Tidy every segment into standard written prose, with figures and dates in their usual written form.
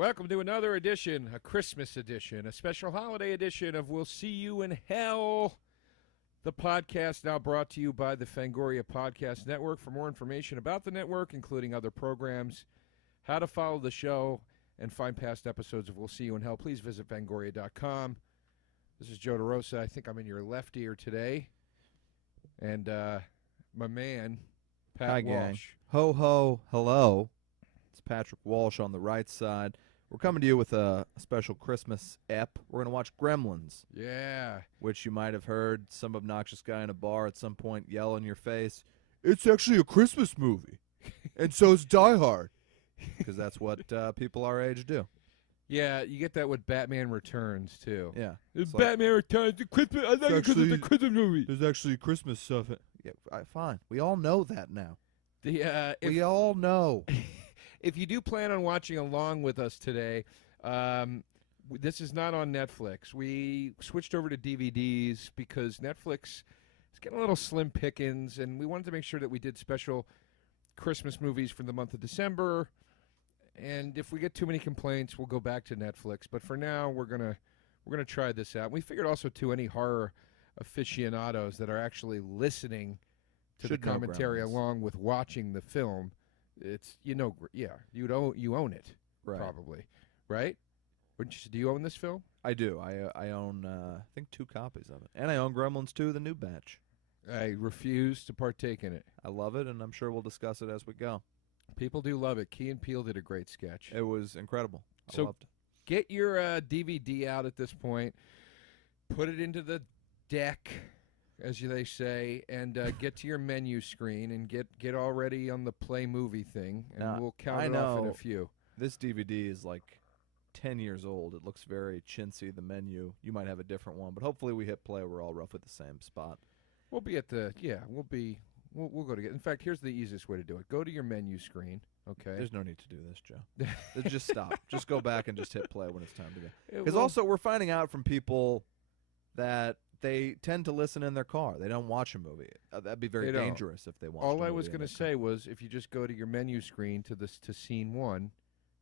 Welcome to another edition, a Christmas edition, a special holiday edition of We'll See You in Hell, the podcast now brought to you by the FANGORIA Podcast Network. For more information about the network, including other programs, how to follow the show, and find past episodes of We'll See You in Hell, please visit fangoria.com. This is Joe DeRosa. I think I'm in your left ear today. And my man, Pat Walsh. Gang. Ho, ho, hello. It's Patrick Walsh on the right side. We're coming to you with a special Christmas ep. We're going to watch Gremlins. Yeah. Which you might have heard some obnoxious guy in a bar at some point yell in your face, "It's actually a Christmas movie. And so is Die Hard." Because that's what people our age do. Yeah, you get that with Batman Returns, too. Yeah. It's Batman Returns, the Christmas, I think because it's a Christmas movie. There's actually Christmas stuff. Yeah, fine. We all know that now. We all know. If you do plan on watching along with us today, this is not on Netflix. We switched over to DVDs because Netflix is getting a little slim pickings, and we wanted to make sure that we did special Christmas movies for the month of December. And if we get too many complaints, we'll go back to Netflix. But for now, we're gonna try this out. We figured also to any horror aficionados that are actually listening to the commentary along with watching the film, it's you own it, right. Probably, right? Do you own this film? I do. I own I think 2 copies of it, and I own Gremlins 2, the new batch. I refuse to partake in it. I love it, and I'm sure we'll discuss it as we go. People do love it. Key and Peele did a great sketch. It was incredible. I loved it. Get your DVD out at this point. Put it into the deck, as they say, and get to your menu screen and get all ready on the play movie thing, and now, we'll count it off in a few. This DVD is like 10 years old. It looks very chintzy, the menu. You might have a different one, but hopefully we hit play. We're all roughly the same spot. We'll be at the, we'll go together. In fact, here's the easiest way to do it. Go to your menu screen, okay? There's no need to do this, Joe. Just stop. Just go back and just hit play when it's time to go. Because also we're finding out from people that they tend to listen in their car. They don't watch a movie. That'd be very dangerous if they watch a movie. All I was going to say was if you just go to your menu screen to scene 1,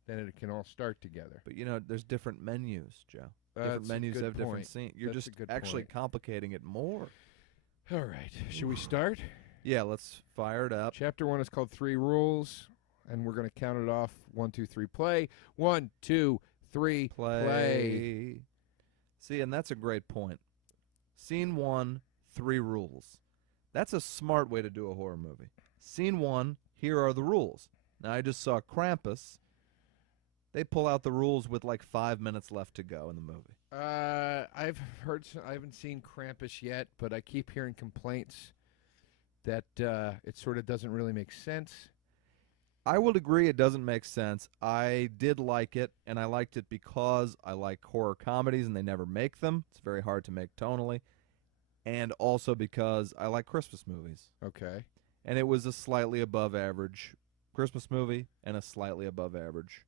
then it can all start together. But, there's different menus, Joe. Different menus have different scenes. You're just actually complicating it more. All right. Should we start? Yeah, let's fire it up. Chapter 1 is called 3 Rules, and we're going to count it off. 1, 2, 3, play. 1, 2, 3, play. See, and that's a great point. Scene 1, 3 rules. That's a smart way to do a horror movie. Scene 1, here are the rules. Now, I just saw Krampus. They pull out the rules with like 5 minutes left to go in the movie. I haven't seen Krampus yet, but I keep hearing complaints that it sort of doesn't really make sense. I would agree it doesn't make sense. I did like it, and I liked it because I like horror comedies, and they never make them. It's very hard to make tonally. And also because I like Christmas movies. Okay. And it was a slightly above average Christmas movie and a slightly above average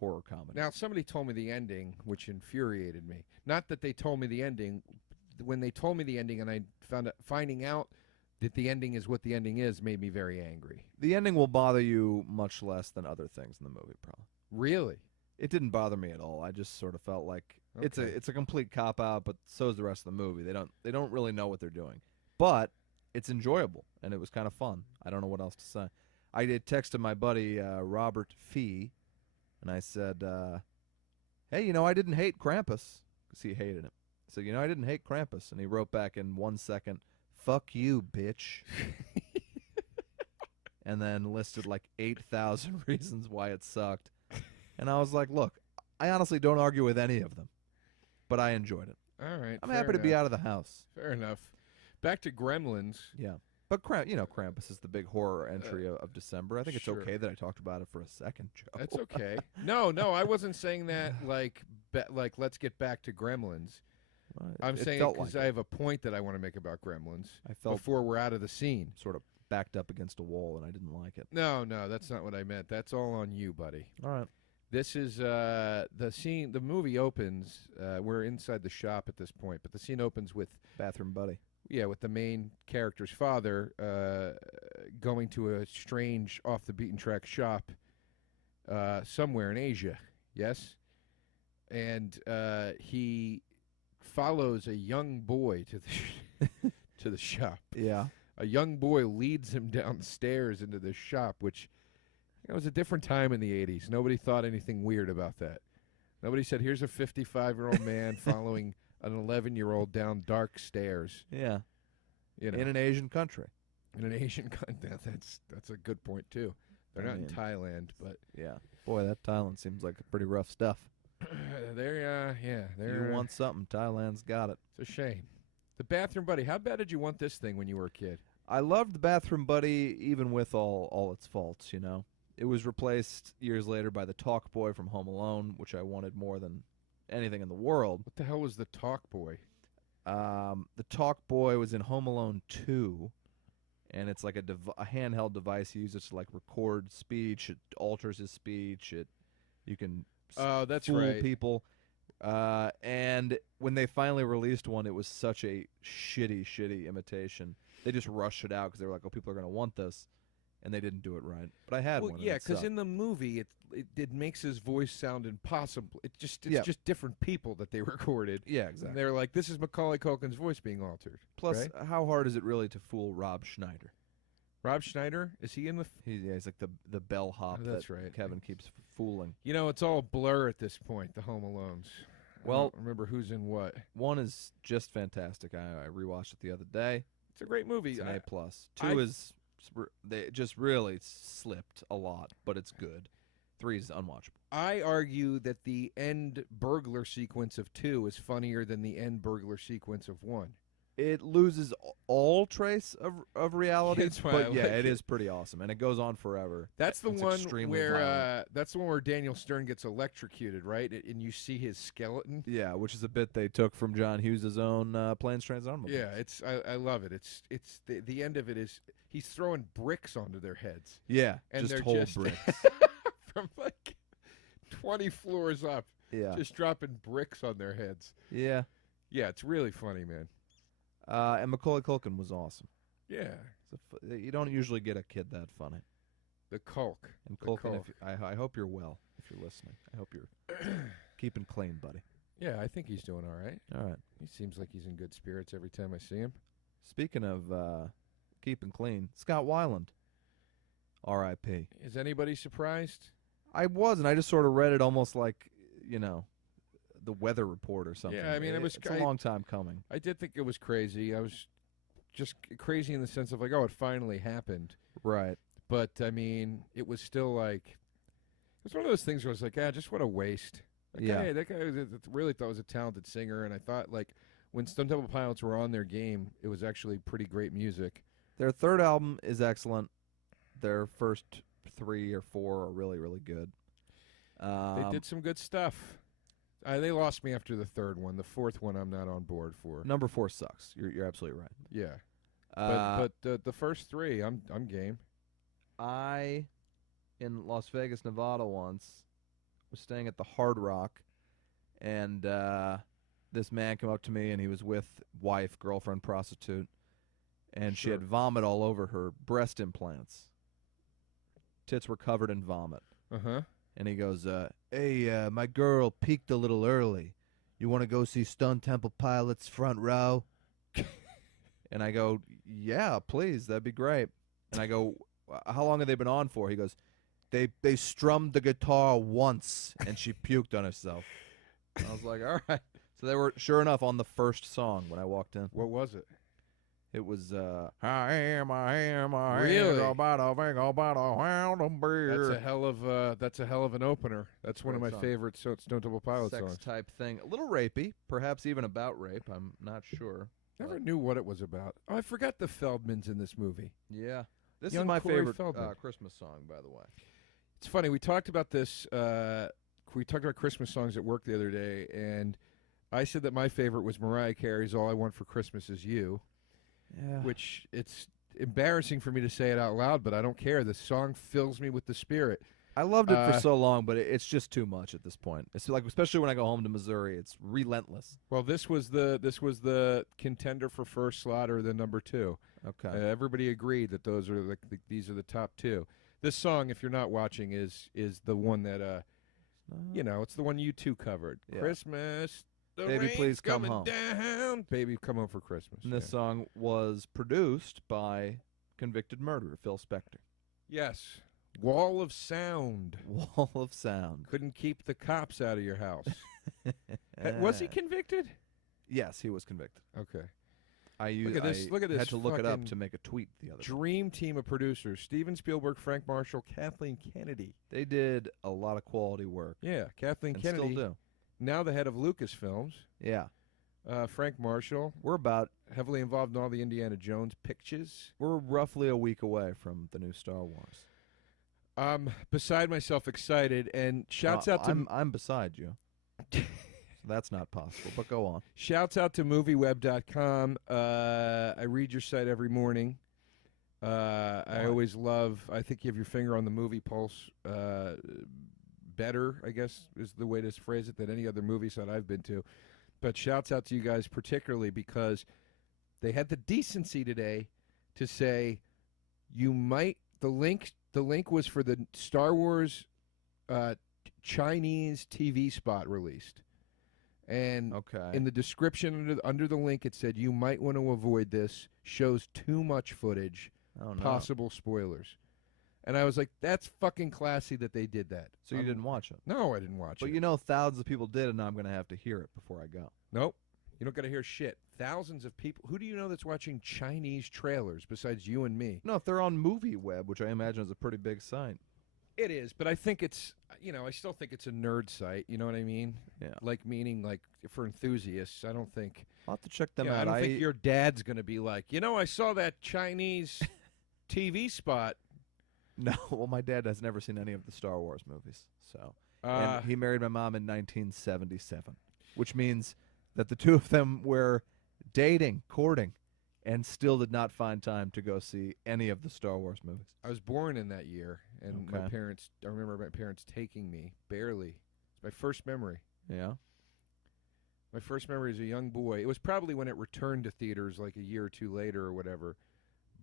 horror comedy. Now, somebody told me the ending, which infuriated me. Not that they told me the ending. When they told me the ending and I finding out that the ending is what the ending is made me very angry. The ending will bother you much less than other things in the movie, probably. Really? It didn't bother me at all. I just sort of felt like it's a complete cop-out, but so is the rest of the movie. They don't really know what they're doing. But it's enjoyable, and it was kind of fun. I don't know what else to say. I did texted my buddy Robert Fee, and I said, hey, I didn't hate Krampus, because he hated him. I said, I didn't hate Krampus. And he wrote back in 1 second, "Fuck you, bitch." And then listed like 8,000 reasons why it sucked. And I was like, look, I honestly don't argue with any of them, but I enjoyed it. All right. I'm happy to be out of the house. Fair enough. Back to Gremlins. Yeah. But, Krampus is the big horror entry of December. I think it's okay that I talked about it for a second, Joe. That's okay. No, I wasn't saying that like let's get back to Gremlins. I'm saying it because I have a point that I want to make about Gremlins before we're out of the scene. Sort of backed up against a wall, and I didn't like it. No, that's not what I meant. That's all on you, buddy. All right. This is the scene. The movie opens. We're inside the shop at this point, but the scene opens with Bathroom Buddy. Yeah, with the main character's father going to a strange, off-the-beaten-track shop somewhere in Asia. Yes, and he follows a young boy to the to the shop. Yeah. A young boy leads him downstairs into the shop, which was a different time in the 80s. Nobody thought anything weird about that. Nobody said, here's a 55-year-old man following an 11-year-old down dark stairs. Yeah. You know, In an Asian country. in an Asian country. That's a good point, too. They're not in Thailand, but... Yeah. Boy, that Thailand seems like pretty rough stuff. They're If you want something, Thailand's got it. It's a shame. The Bathroom Buddy. How bad did you want this thing when you were a kid? I loved the Bathroom Buddy, even with all its faults, you know. It was replaced years later by the Talk Boy from Home Alone, which I wanted more than anything in the world. What the hell was the Talk Boy? The Talk Boy was in Home Alone 2, and it's like a handheld device. He uses to like record speech. It alters his speech. You can that's fool right. people. And when they finally released one, it was such a shitty imitation. They just rushed it out because they were like, "Oh, people are going to want this," and they didn't do it right. But I had one. Yeah, because in the movie, it makes his voice sound impossible. It's just different people that they recorded. Yeah, And exactly. they're like, this is Macaulay Culkin's voice being altered. Plus, right? how hard is it really to fool Rob Schneider? Rob Schneider, is he in the? He's like the bellhop That's that right. Kevin keeps fooling. You know, it's all blur at this point. The Home Alones. Well, I don't remember who's in what. One is just fantastic. I rewatched it the other day. It's a great movie. It's an A+. Two is they just really slipped a lot, but it's good. 3 is unwatchable. I argue that the end burglar sequence of 2 is funnier than the end burglar sequence of 1. It loses all trace of reality, That's why but I yeah, like it is pretty awesome, and it goes on forever. That's the It's one extremely where violent. that's the one where Daniel Stern gets electrocuted, right? And you see his skeleton. Yeah, which is a bit they took from John Hughes' own Planes, Trains, and Automobiles. Yeah, I love it. It's the end of it is he's throwing bricks onto their heads. Yeah, And just they're whole just bricks. from like 20 floors up, Yeah, just dropping bricks on their heads. yeah. Yeah, it's really funny, man. And Macaulay Culkin was awesome. Yeah, You don't usually get a kid that funny. the Culk. And The Culkin, Culk. I hope you're well if you're listening. I hope you're keeping clean, buddy. Yeah, I think he's doing all right. All right. He seems like he's in good spirits every time I see him. Speaking of keeping clean, Scott Weiland, R.I.P. Is anybody surprised? I wasn't. I just sort of read it almost like, the weather report or something. Yeah, I mean, it's a long time coming. I did think it was crazy. I was just crazy in the sense of like, oh, it finally happened. Right. But, I mean, it was still like, it was one of those things where I was like, just what a waste. That guy really thought was a talented singer, and I thought, like, when Stone Temple Pilots were on their game, it was actually pretty great music. Their third album is excellent. Their first 3 or 4 are really, really good. They did some good stuff. They lost me after the third one. The fourth one I'm not on board for. Number 4 sucks. You're absolutely right. Yeah. But the first 3, I'm game. I, in Las Vegas, Nevada once, was staying at the Hard Rock, and this man came up to me, and he was with wife, girlfriend, prostitute, and she Sure. had vomit all over her breast implants. Tits were covered in vomit. Uh-huh. And he goes, hey, my girl peaked a little early. You want to go see Stone Temple Pilots front row? And I go, yeah, please, that'd be great. And I go, how long have they been on for? He goes, they strummed the guitar once, and she puked on herself. And I was like, all right. So they were, sure enough, on the first song when I walked in. What was it? It was, I am, Really? about a hound of beer. That's a hell of an opener. That's one of my Great song. favorite Stone Temple Pilots Sex songs. type thing. A little rapey, perhaps even about rape. I'm not sure. Never knew what it was about. Oh, I forgot the Feldmans in this movie. Yeah. This Young is my Corey favorite Feldman. Christmas song, by the way. It's funny. We talked about this. We talked about Christmas songs at work the other day, and I said that my favorite was Mariah Carey's "All I Want for Christmas Is You," Yeah. which it's embarrassing for me to say it out loud, but I don't care. The song fills me with the spirit. I loved it for so long, but it's just too much at this point. It's like, especially when I go home to Missouri, it's relentless. Well, this was the contender for first slot or the number 2. Okay. Everybody agreed that those are these are the top 2. This song, if you're not watching, is the one that You know, it's the one you two covered. Yeah. Christmas. The Baby, rain's please come coming home. down. Baby, come home for Christmas. And this Yeah. song was produced by convicted murderer Phil Spector. Yes. Wall of sound. Wall of Sound. Couldn't keep the cops out of your house. Was he convicted? Yes, he was convicted. Okay. Look at this had to look it up fucking to make a tweet the other day. Dream team of producers. Steven Spielberg, Frank Marshall, Kathleen Kennedy. They did a lot of quality work. Yeah, Kathleen And Kennedy. still do. Now the head of Lucasfilms. Yeah. Frank Marshall, We're heavily involved in all the Indiana Jones pictures. roughly a week away from the new Star Wars. Beside myself, excited, and shouts out to I'm beside you. So that's not possible, but go on. shouts out to movieweb.com. I read your site every morning. I always love. I think you have your finger on the movie pulse. Better, I guess, is the way to phrase it, than any other movie site I've been to. But shouts out to you guys particularly because they had the decency today to say you might. The link was for the Star Wars Chinese TV spot released. And Okay. in the description under the link, it said you might want to avoid this. Shows too much footage, Oh, no. possible spoilers. And I was like, that's fucking classy that they did that. So you didn't watch it. No, I didn't watch But it. you know thousands of people did, and I'm going to have to hear it before I go. Nope. You don't got to hear shit. Thousands of people. Who do you know that's watching Chinese trailers besides you and me? No, if they're on MovieWeb, which I imagine is a pretty big site. It is, but I think it's, I still think it's a nerd site. You know what I mean? Yeah. Meaning for enthusiasts. I don't think. I'll have to check them I out. don't think your dad's going to be like, I saw that Chinese TV spot. No, well, my dad has never seen any of the Star Wars movies. So, Uh, and he married my mom in 1977, which means that the two of them were dating, courting, and still did not find time to go see any of the Star Wars movies. I was born in that year, and Okay. I remember my parents taking me, barely. It's my first memory. Yeah. My first memory as a young boy. It was probably when it returned to theaters like a year or two later or whatever.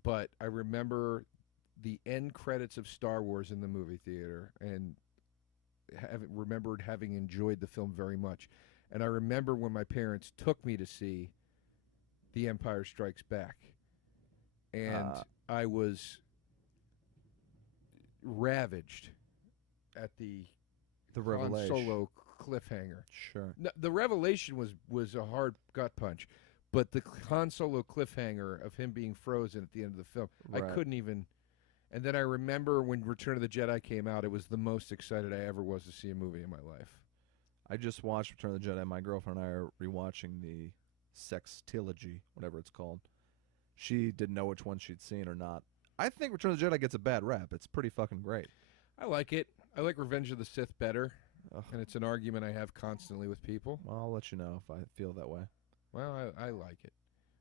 But I remember the end credits of Star Wars in the movie theater and remembered having enjoyed the film very much. And I remember when my parents took me to see The Empire Strikes Back. And I was ravaged at the revelation. Han Solo cliffhanger. Sure. No, the revelation was a hard gut punch, but the Han Solo cliffhanger of him being frozen at the end of the film, Right. I couldn't even. And then I remember when Return of the Jedi came out, it was the most excited I ever was to see a movie in my life. I just watched Return of the Jedi. My girlfriend and I are rewatching the Sextilogy, whatever it's called. She didn't know which one she'd seen or not. I think Return of the Jedi gets a bad rap. It's pretty fucking great. I like it. I like Revenge of the Sith better, Ugh. and it's an argument I have constantly with people. Well, I'll let you know if I feel that way. Well, I like it.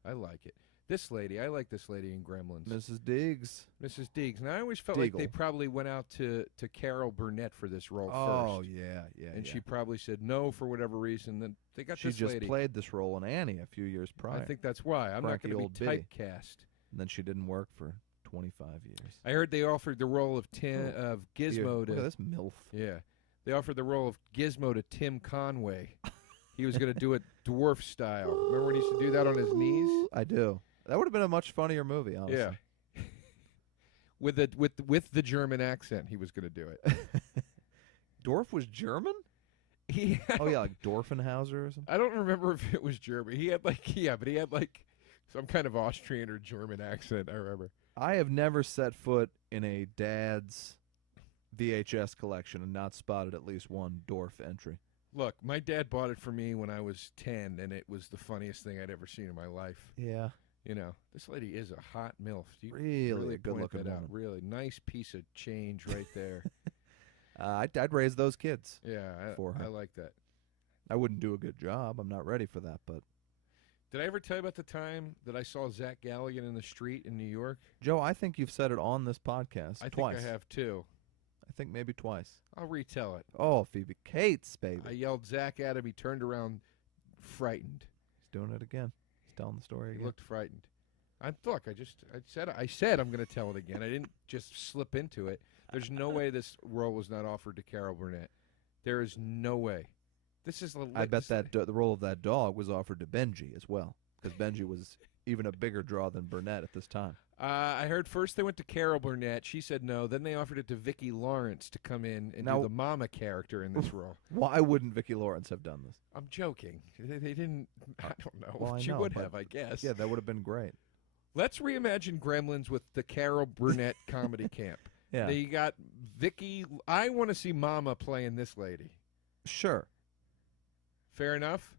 I like it. This lady, I like this lady in Gremlins. Mrs. Diggs. Mrs. Deegs. And I always felt like they Deagle. probably went out to Carol Burnett for this role Oh, first. yeah. And yeah. she probably said no for whatever reason. Then they got She this just lady. played this role in Annie a few years prior. I think that's why. I'm not Cranky going old to be biddy. typecast. And then she didn't work for 25 years. I heard they offered the role of of Here, Gizmo look at to. this MILF. Yeah, they offered the role of Gizmo to Tim Conway. He was going to do it dwarf style. Remember when he used to do that on his knees? I do. That would have been a much funnier movie, honestly. Yeah. with the German accent, he was going to do it. Dorf was German? He Oh, yeah, like Dorfenhauser or something? I don't remember if it was German. He had but he had some kind of Austrian or German accent. I remember. I have never set foot in a dad's VHS collection and not spotted at least one Dorf entry. Look, my dad bought it for me when I was 10, and it was the funniest thing I'd ever seen in my life. Yeah. This lady is a hot MILF. You Really a point good-looking that out. woman. Really nice piece of change right there. I'd raise those kids. Yeah, For her. I like that. I wouldn't do a good job. I'm not ready for that, but Did I ever tell you about the time that I saw Zach Galligan in the street in New York? Joe, I think you've said it on this podcast I twice. think I have too. I think maybe twice. I'll retell it. Oh, Phoebe Cates, baby. I yelled Zach at him. He turned around, frightened. He's doing it again. He's telling the story He again. looked frightened. I said I'm going to tell it again. I didn't just slip into it. There's no way this role was not offered to Carol Burnett. There is no way. This is. I bet that the role of that dog was offered to Benji as well, because Benji was even a bigger draw than Burnett at this time. I heard first they went to Carol Burnett. She said no. Then they offered it to Vicki Lawrence to come in and do the mama character in this role. Why wouldn't Vicki Lawrence have done this? I'm joking. They didn't. I don't know. Well, She would have, I guess. Yeah, that would have been great. Let's reimagine Gremlins with the Carol Burnett comedy camp. Yeah. Now you got Vicki. I want to see Mama playing this lady. Sure. Fair enough?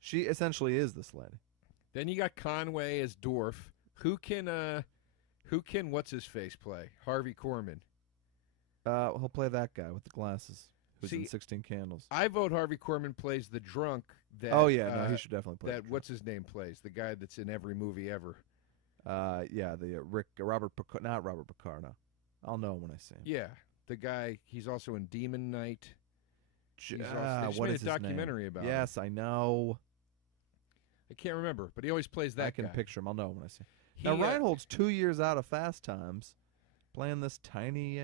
She essentially is this lady. Then you got Conway as Dorf. Who can what's-his-face play? Harvey Korman. He'll play that guy with the glasses who's in See, 16 Candles. I vote Harvey Korman plays the drunk that... Oh, yeah, no, he should definitely play that. What's-his-name plays? The guy that's in every movie ever. Yeah, the not Robert Picardo. I'll know when I see him. Yeah, the guy, he's also in Demon Knight. They just what made is a his documentary name? about him. Yes, I know. I can't remember, but he always plays that I can guy. picture him. I'll know when I see him. Now, Reinhold's 2 years out of Fast Times playing this tiny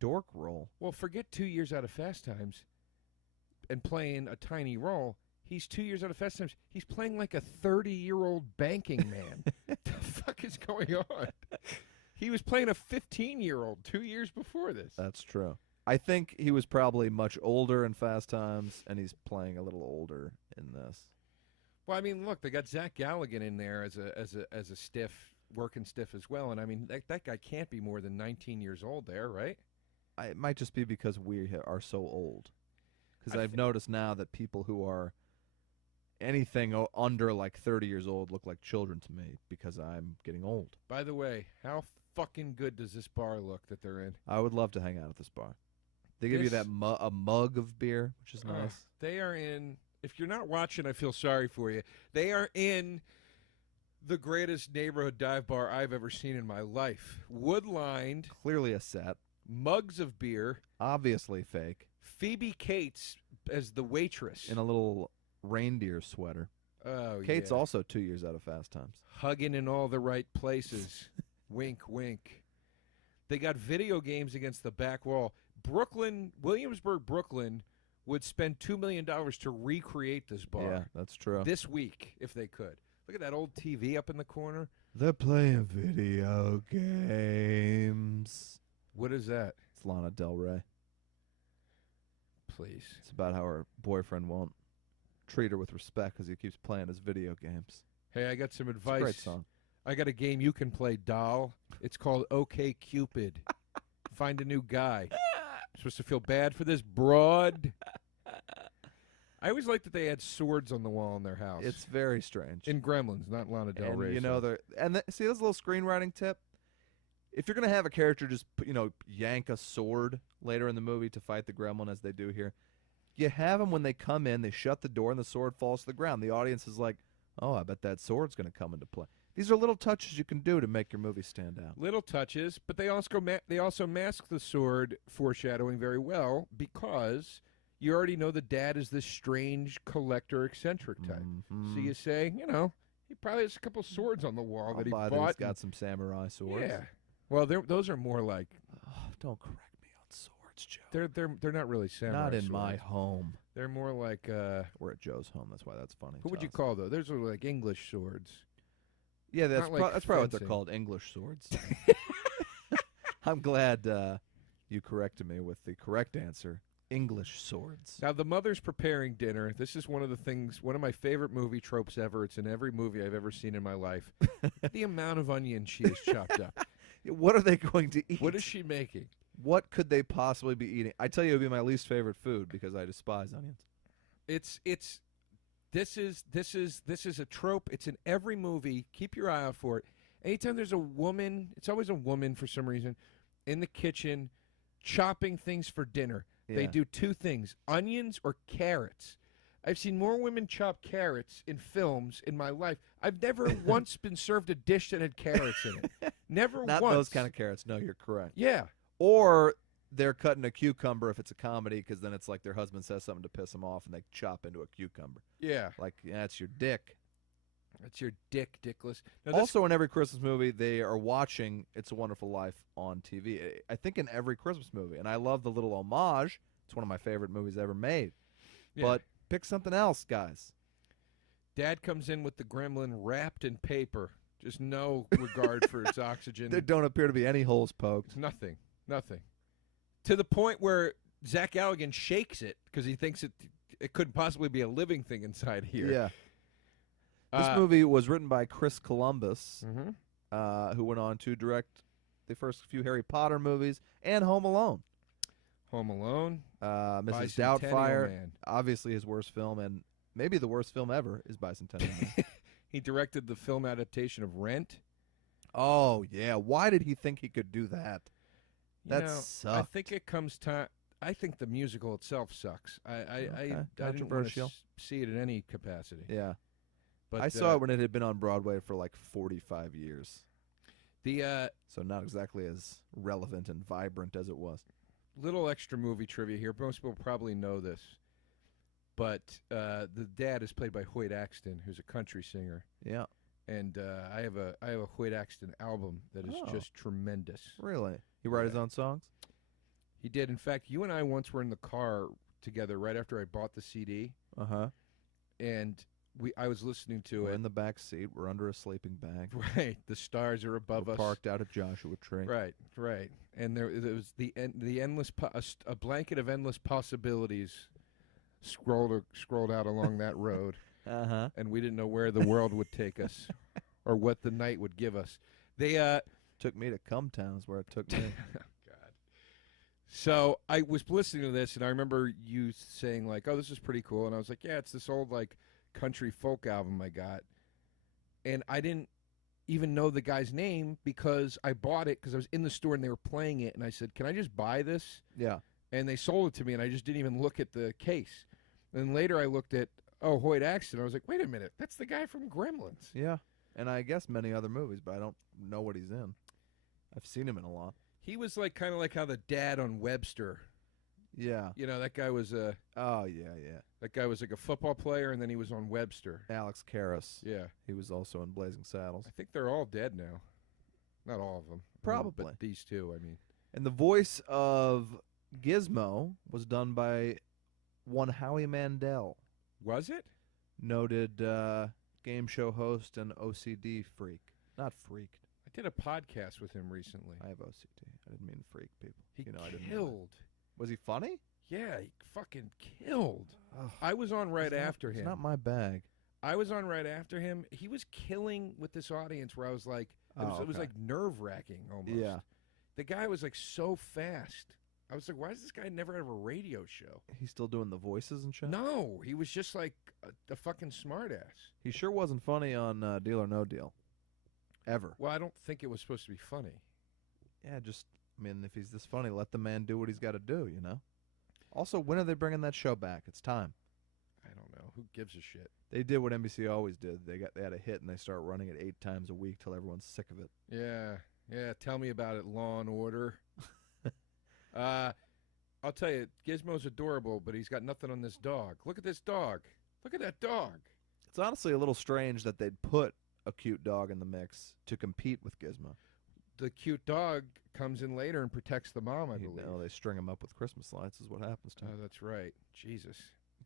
dork role. Well, forget 2 years out of Fast Times and playing a tiny role. He's 2 years out of Fast Times. He's playing like a 30-year-old banking man. What the fuck is going on? He was playing a 15-year-old 2 years before this. That's true. I think he was probably much older in Fast Times, and he's playing a little older in this. Well, I mean, look, they got Zach Galligan in there as a stiff, working stiff as well, and I mean that guy can't be more than 19 years old there, right? It might just be because we are so old. Because I've noticed now that people who are anything under like 30 years old look like children to me because I'm getting old. By the way, how fucking good does this bar look that they're in? I would love to hang out at this bar. They give you that a mug of beer, which is nice. They are in. If you're not watching, I feel sorry for you. They are in the greatest neighborhood dive bar I've ever seen in my life. Wood-lined. Clearly a set. Mugs of beer. Obviously fake. Phoebe Cates as the waitress. In a little reindeer sweater. Oh, Cates yeah. also 2 years out of Fast Times. Hugging in all the right places. Wink, wink. They got video games against the back wall. Williamsburg, Brooklyn would spend $2 million to recreate this bar. Yeah, that's true. This week, if they could. Look at that old TV up in the corner. They're playing video games. What is that? It's Lana Del Rey. Please. It's about how her boyfriend won't treat her with respect because he keeps playing his video games. Hey, I got some advice. It's a great song. I got a game you can play, doll. It's called OK Cupid. Find a new guy. Supposed to feel bad for this broad. I always liked that they had swords on the wall in their house. It's very strange. In Gremlins, not Lana Del Rey. You know, see this little screenwriting tip. If you're gonna have a character just yank a sword later in the movie to fight the gremlin as they do here, you have them when they come in, they shut the door and the sword falls to the ground. The audience is like, "Oh, I bet that sword's gonna come into play." These are little touches you can do to make your movie stand out. Little touches, but they also mask the sword foreshadowing very well because you already know the dad is this strange collector eccentric type. Mm-hmm. So you say, he probably has a couple swords on the wall that he bought. He's got some samurai swords. Yeah. Well, those are more like. Oh, don't correct me on swords, Joe. They're not really samurai. Not in swords. my home. They're more like. We're at Joe's home. That's why that's funny. What would you call those? Those are like English swords. Yeah, that's Not like that's probably what they're fencing. called, English swords. I'm glad you corrected me with the correct answer, English swords. Now, the mother's preparing dinner. This is one of my favorite movie tropes ever. It's in every movie I've ever seen in my life. The amount of onion she has chopped up. What are they going to eat? What is she making? What could they possibly be eating? I tell you, it would be my least favorite food because I despise onions. This is a trope. It's in every movie. Keep your eye out for it. Anytime there's a woman, it's always a woman for some reason, in the kitchen chopping things for dinner. Yeah. They do two things, onions or carrots. I've seen more women chop carrots in films in my life. I've never once been served a dish that had carrots in it. Never Not once. those kind of carrots. No, you're correct. Yeah. Or they're cutting a cucumber if it's a comedy because then it's like their husband says something to piss them off and they chop into a cucumber. Yeah. Like, that's your dick. That's your dick, dickless. Now, Also, in every Christmas movie, they are watching It's a Wonderful Life on TV. I think in every Christmas movie. And I love the little homage It's one of my favorite movies ever made. Yeah. But pick something else, guys. Dad comes in with the gremlin wrapped in paper. Just no regard for its oxygen. There don't appear to be any holes poked. It's nothing. To the point where Zach Galligan shakes it because he thinks it couldn't possibly be a living thing inside here. Yeah. This movie was written by Chris Columbus, Mm-hmm. who went on to direct the first few Harry Potter movies and Home Alone. Home Alone. Mrs. Bicentennial Doubtfire, Man. obviously his worst film, and maybe the worst film ever is Bicentennial Man. He directed the film adaptation of Rent. Oh, yeah. Why did he think he could do that? That sucked. I think it comes time. I think the musical itself sucks. I didn't want to Controversial. see it in any capacity. Yeah. But I saw it when it had been on Broadway for like 45 years. So not exactly as relevant and vibrant as it was. Little extra movie trivia here. Most people probably know this. But the dad is played by Hoyt Axton, who's a country singer. Yeah. And I have a Hoyt Axton album that is just tremendous. Really? He write his own songs? He did. In fact, you and I once were in the car together right after I bought the CD. Uh-huh. And I was listening to We're it. in the back seat. We're under a sleeping bag. Right. The stars are above We're us. parked out at Joshua Tree. Right. And there was the endless a blanket of endless possibilities scrolled out along that road. Uh-huh. And we didn't know where the world would take us or what the night would give us. They took me to Cumtown is where it took me. God. So I was listening to this, and I remember you saying, like, oh, this is pretty cool. And I was like, yeah, it's this old, like, country folk album I got. And I didn't even know the guy's name because I bought it because I was in the store and they were playing it. And I said, can I just buy this? Yeah. And they sold it to me, and I just didn't even look at the case. And later I looked at, Hoyt Axton. I was like, wait a minute, that's the guy from Gremlins. Yeah. And I guess many other movies, but I don't know what he's in. I've seen him in a lot. He was like kind of like how the dad on Webster. Yeah. You know, that guy was Oh, yeah. that guy was like a football player, and then he was on Webster. Alex Karras. Yeah. He was also in Blazing Saddles. I think they're all dead now. Not all of them. Probably. But these two, I mean. And the voice of Gizmo was done by one Howie Mandel. Was it? Noted game show host and OCD freak. Not freak. I did a podcast with him recently. I have OCD. I didn't mean freak, people. He I didn't killed. Was he funny? Yeah, he fucking killed. Ugh. I was on right after him. It's not my bag. I was on right after him. He was killing with this audience where I was like, it was like nerve-wracking almost. Yeah. The guy was like so fast. I was like, why does this guy never have a radio show? He's still doing the voices and shit? No, he was just like a fucking smartass. He sure wasn't funny on Deal or No Deal. Ever. Well, I don't think it was supposed to be funny. Yeah, just, I mean, if he's this funny, let the man do what he's got to do, you know? Also, when are they bringing that show back? It's time. I don't know. Who gives a shit? They did what NBC always did. They had a hit, and they start running it 8 times a week till everyone's sick of it. Yeah. Tell me about it, Law and Order. I'll tell you, Gizmo's adorable, but he's got nothing on this dog. Look at this dog. Look at that dog. It's honestly a little strange that they'd put a cute dog in the mix to compete with Gizmo. The cute dog comes in later and protects the mom, I believe. They string him up with Christmas lights is what happens to him. Oh, that's right. Jesus.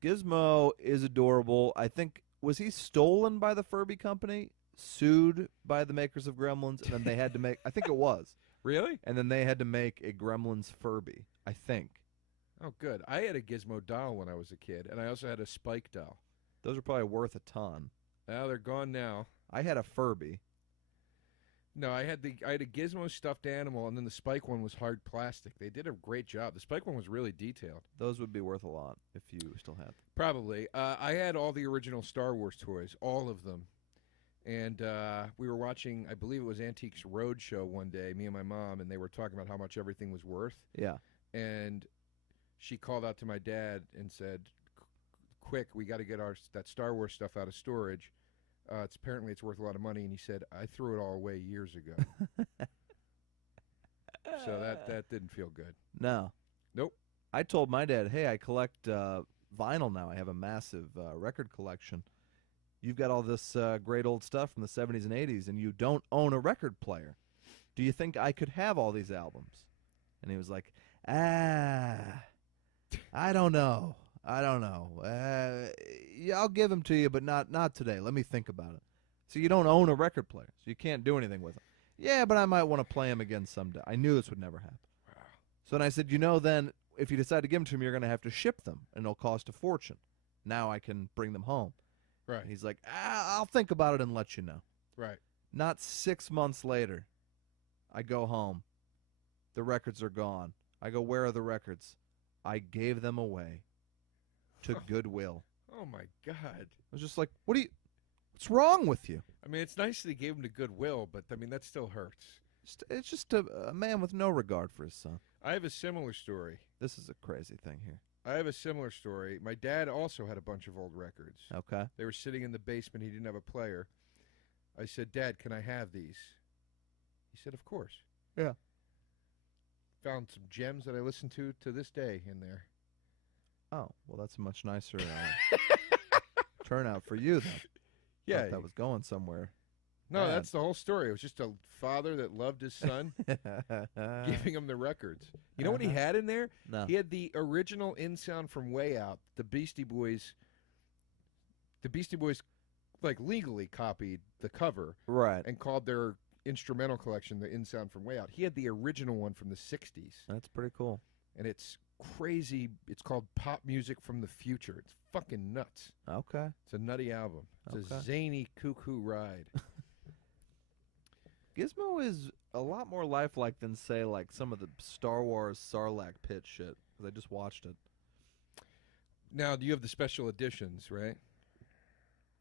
Gizmo is adorable. I think, was he stolen by the Furby company, sued by the makers of Gremlins, and then they had to make, I think it was. Really? And then they had to make a Gremlins Furby, I think. Oh, good. I had a Gizmo doll when I was a kid, and I also had a Spike doll. Those are probably worth a ton. Oh, they're gone now. I had a Furby. No, I had a Gizmo stuffed animal, and then the Spike one was hard plastic. They did a great job. The Spike one was really detailed. Those would be worth a lot if you still had them. Probably. I had all the original Star Wars toys, all of them. And we were watching, I believe it was Antiques Roadshow one day, me and my mom, and they were talking about how much everything was worth. Yeah. And she called out to my dad and said, quick, we got to get that Star Wars stuff out of storage. Apparently it's worth a lot of money. And he said, I threw it all away years ago. So that didn't feel good. No. Nope. I told my dad, hey, I collect vinyl now. I have a massive record collection. You've got all this great old stuff from the 70s and 80s, and you don't own a record player. Do you think I could have all these albums? And he was like, I don't know. Yeah, I'll give them to you, but not today. Let me think about it. So you don't own a record player, so you can't do anything with them. Yeah, but I might want to play them again someday. I knew this would never happen. Wow. So then I said, then if you decide to give them to me, you're going to have to ship them, and it'll cost a fortune. Now I can bring them home. Right. And he's like, I'll think about it and let you know. Right. Not 6 months later, I go home. The records are gone. I go, where are the records? I gave them away to Goodwill. Oh, my God. I was just like, what's wrong with you? I mean, it's nice that he gave him to Goodwill, but, I mean, that still hurts. It's just a man with no regard for his son. I have a similar story. This is a crazy thing here. I have a similar story. My dad also had a bunch of old records. Okay. They were sitting in the basement. He didn't have a player. I said, Dad, can I have these? He said, of course. Yeah. Found some gems that I listen to this day in there. Oh, well, that's a much nicer turnout for you, then. Yeah. Thought that was going somewhere. No, bad. That's the whole story. It was just a father that loved his son, giving him the records. You know what he had in there? No. He had the original In Sound from Way Out. The Beastie Boys, like, legally copied the cover. Right. And called their instrumental collection the In Sound from Way Out. He had the original one from the 60s. That's pretty cool. And it's crazy. It's called Pop Music from the Future. It's fucking nuts. Okay. It's a nutty album. It's a zany, cuckoo ride. Gizmo is a lot more lifelike than, say, like some of the Star Wars Sarlacc pit shit. 'Cause I just watched it. Now, you have the special editions, right?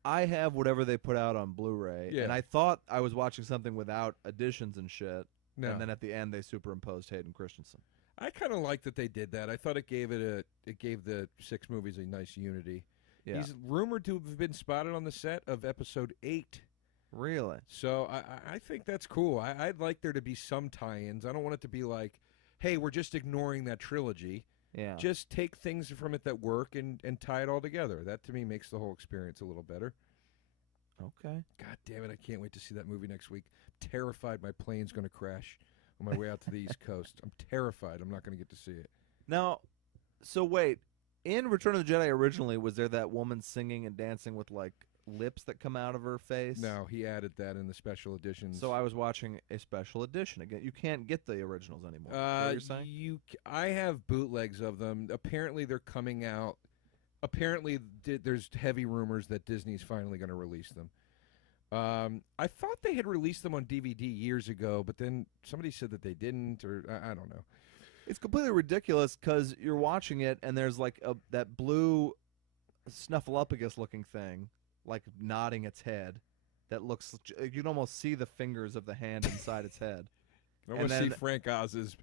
I have whatever they put out on Blu-ray, Yeah. and I thought I was watching something without additions and shit. No. And then at the end, they superimposed Hayden Christensen. I kind of like that they did that. I thought it gave the 6 movies a nice unity. Yeah. He's rumored to have been spotted on the set of Episode 8. Really? So I think that's cool. I'd like there to be some tie-ins. I don't want it to be like, hey, we're just ignoring that trilogy. Yeah. Just take things from it that work and tie it all together. That, to me, makes the whole experience a little better. Okay. God damn it, I can't wait to see that movie next week. I'm terrified my plane's going to crash on my way out to the East Coast. I'm terrified I'm not going to get to see it. Now, so wait. In Return of the Jedi originally, was there that woman singing and dancing with, like, lips that come out of her face? No, he added that in the special editions. So I was watching a special edition. Again, you can't get the originals anymore. Is that what you're saying? I have bootlegs of them. Apparently, they're coming out. Apparently, there's heavy rumors that Disney's finally going to release them. I thought they had released them on DVD years ago, but then somebody said that they didn't, or I don't know. It's completely ridiculous because you're watching it and there's like that blue snuffleupagus-looking thing, like nodding its head. That looks, you can almost see the fingers of the hand inside its head. I want to see Frank Oz's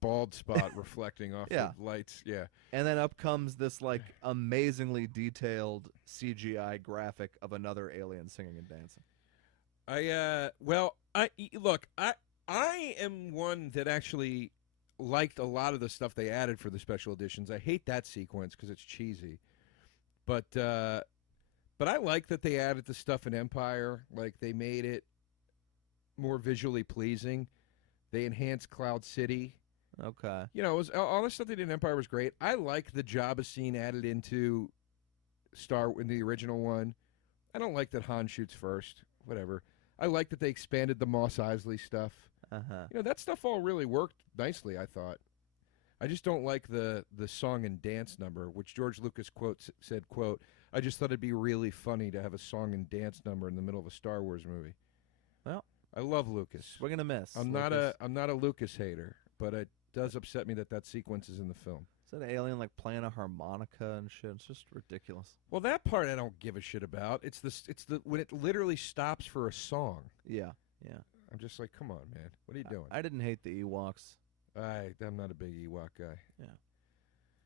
bald spot reflecting off the lights. Yeah. And then up comes this like amazingly detailed CGI graphic of another alien singing and dancing. I am one that actually liked a lot of the stuff they added for the special editions. I hate that sequence because it's cheesy, but I like that they added the stuff in Empire. Like, they made it more visually pleasing. They enhanced Cloud City. Okay. You know, all the stuff they did in Empire was great. I like the Jabba scene added into in the original one. I don't like that Han shoots first. Whatever. I like that they expanded the Mos Eisley stuff. Uh-huh. You know, that stuff all really worked nicely, I thought. I just don't like the song and dance number, which George Lucas said, I just thought it'd be really funny to have a song and dance number in the middle of a Star Wars movie. Well, I love Lucas. We're gonna miss. I'm not a Lucas hater, but it does upset me that sequence is in the film. Is that an alien like playing a harmonica and shit? It's just ridiculous. Well, that part I don't give a shit about. It's the when it literally stops for a song. Yeah. I'm just like, come on, man. What are you doing? I didn't hate the Ewoks. I'm not a big Ewok guy. Yeah.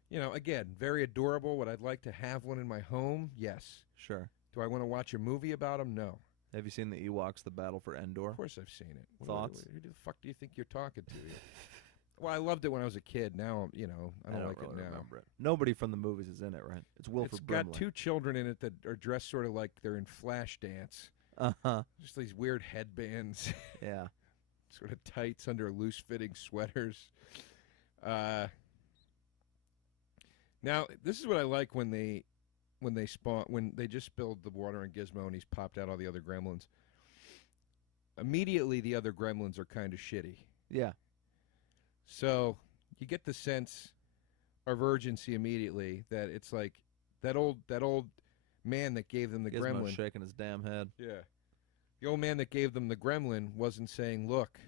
You know, again, very adorable. Would I like to have one in my home? Yes. Sure. Do I want to watch a movie about them? No. Have you seen the Ewoks, The Battle for Endor? Of course I've seen it. Thoughts? Who the fuck do you think you're talking to? Well, I loved it when I was a kid. Now, I don't like really it now. Remember it. Nobody from the movies is in it, right? It's Wilford Brimley. It's got 2 children in it that are dressed sort of like they're in Flashdance. Uh-huh. Just these weird headbands. Yeah. Sort of tights under loose-fitting sweaters. Now, this is what I like when they spawn, when they just spilled the water on Gizmo and he's popped out all the other gremlins. Immediately, the other gremlins are kind of shitty. Yeah. So you get the sense of urgency immediately that it's like that old man that gave them the Gizmo's gremlin. shaking his damn head. Yeah. The old man that gave them the gremlin wasn't saying, look,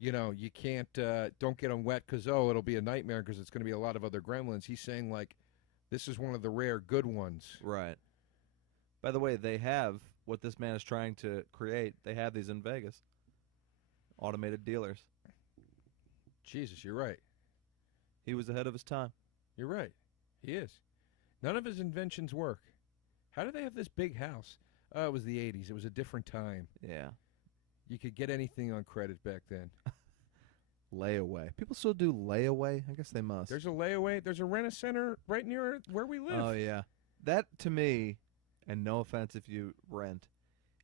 you know, you can't, don't get them wet because, it'll be a nightmare because it's going to be a lot of other gremlins. He's saying, like, this is one of the rare good ones. Right. By the way, they have what this man is trying to create. They have these in Vegas. Automated dealers. Jesus, you're right. He was ahead of his time. You're right. He is. None of his inventions work. How do they have this big house? Oh, it was the 80s. It was a different time. Yeah. You could get anything on credit back then. Layaway. People still do layaway? I guess they must. There's a layaway. There's a rent-a-center right near where we live. Oh, yeah. That, to me, and no offense if you rent,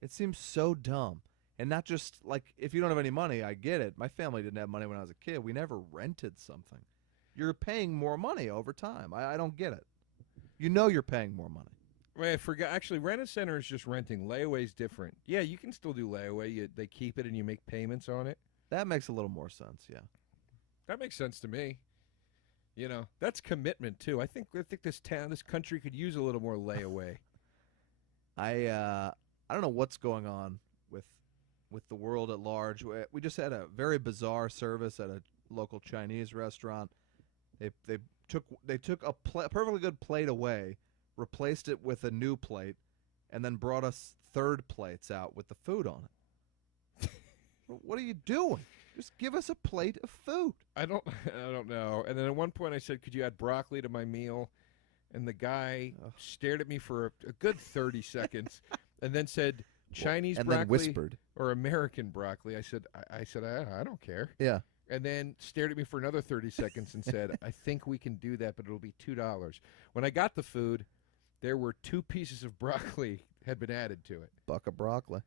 it seems so dumb. And not just, like, if you don't have any money, I get it. My family didn't have money when I was a kid. We never rented something. You're paying more money over time. I don't get it. You know you're paying more money. Wait, I forgot. Actually, rent-a-center is just renting. Layaway's different. Yeah, you can still do layaway. They keep it and you make payments on it. That makes a little more sense, yeah. That makes sense to me. You know, that's commitment, too. I think this country could use a little more layaway. I don't know what's going on with the world at large. We just had a very bizarre service at a local Chinese restaurant. They took a perfectly good plate away, replaced it with a new plate, and then brought us third plates out with the food on it. What are you doing? Just give us a plate of food. I don't know. And then at one point I said, could you add broccoli to my meal? And the guy stared at me for a good 30 seconds and then said, Chinese and broccoli then whispered. Or American broccoli. I said, I don't care. Yeah. And then stared at me for another 30 seconds and said, I think we can do that, but it'll be $2. When I got the food, there were 2 pieces of broccoli had been added to it. Buck of broccoli.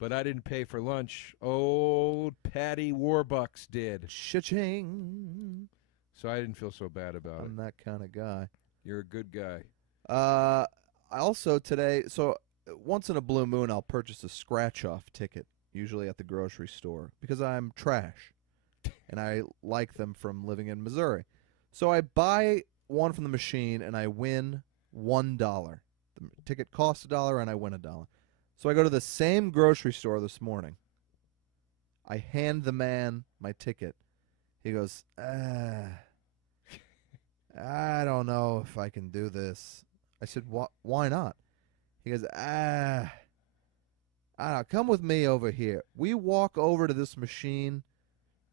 But I didn't pay for lunch. Old Patty Warbucks did. Cha-ching. So I didn't feel so bad about it. I'm that kind of guy. You're a good guy. I also today, so once in a blue moon, I'll purchase a scratch-off ticket, usually at the grocery store, because I'm trash, and I like them from living in Missouri. So I buy one from the machine, and I win $1. The ticket costs $1, and I win $1. So I go to the same grocery store this morning. I hand the man my ticket. He goes, I don't know if I can do this. I said, why not? He goes, I don't know, come with me over here. We walk over to this machine,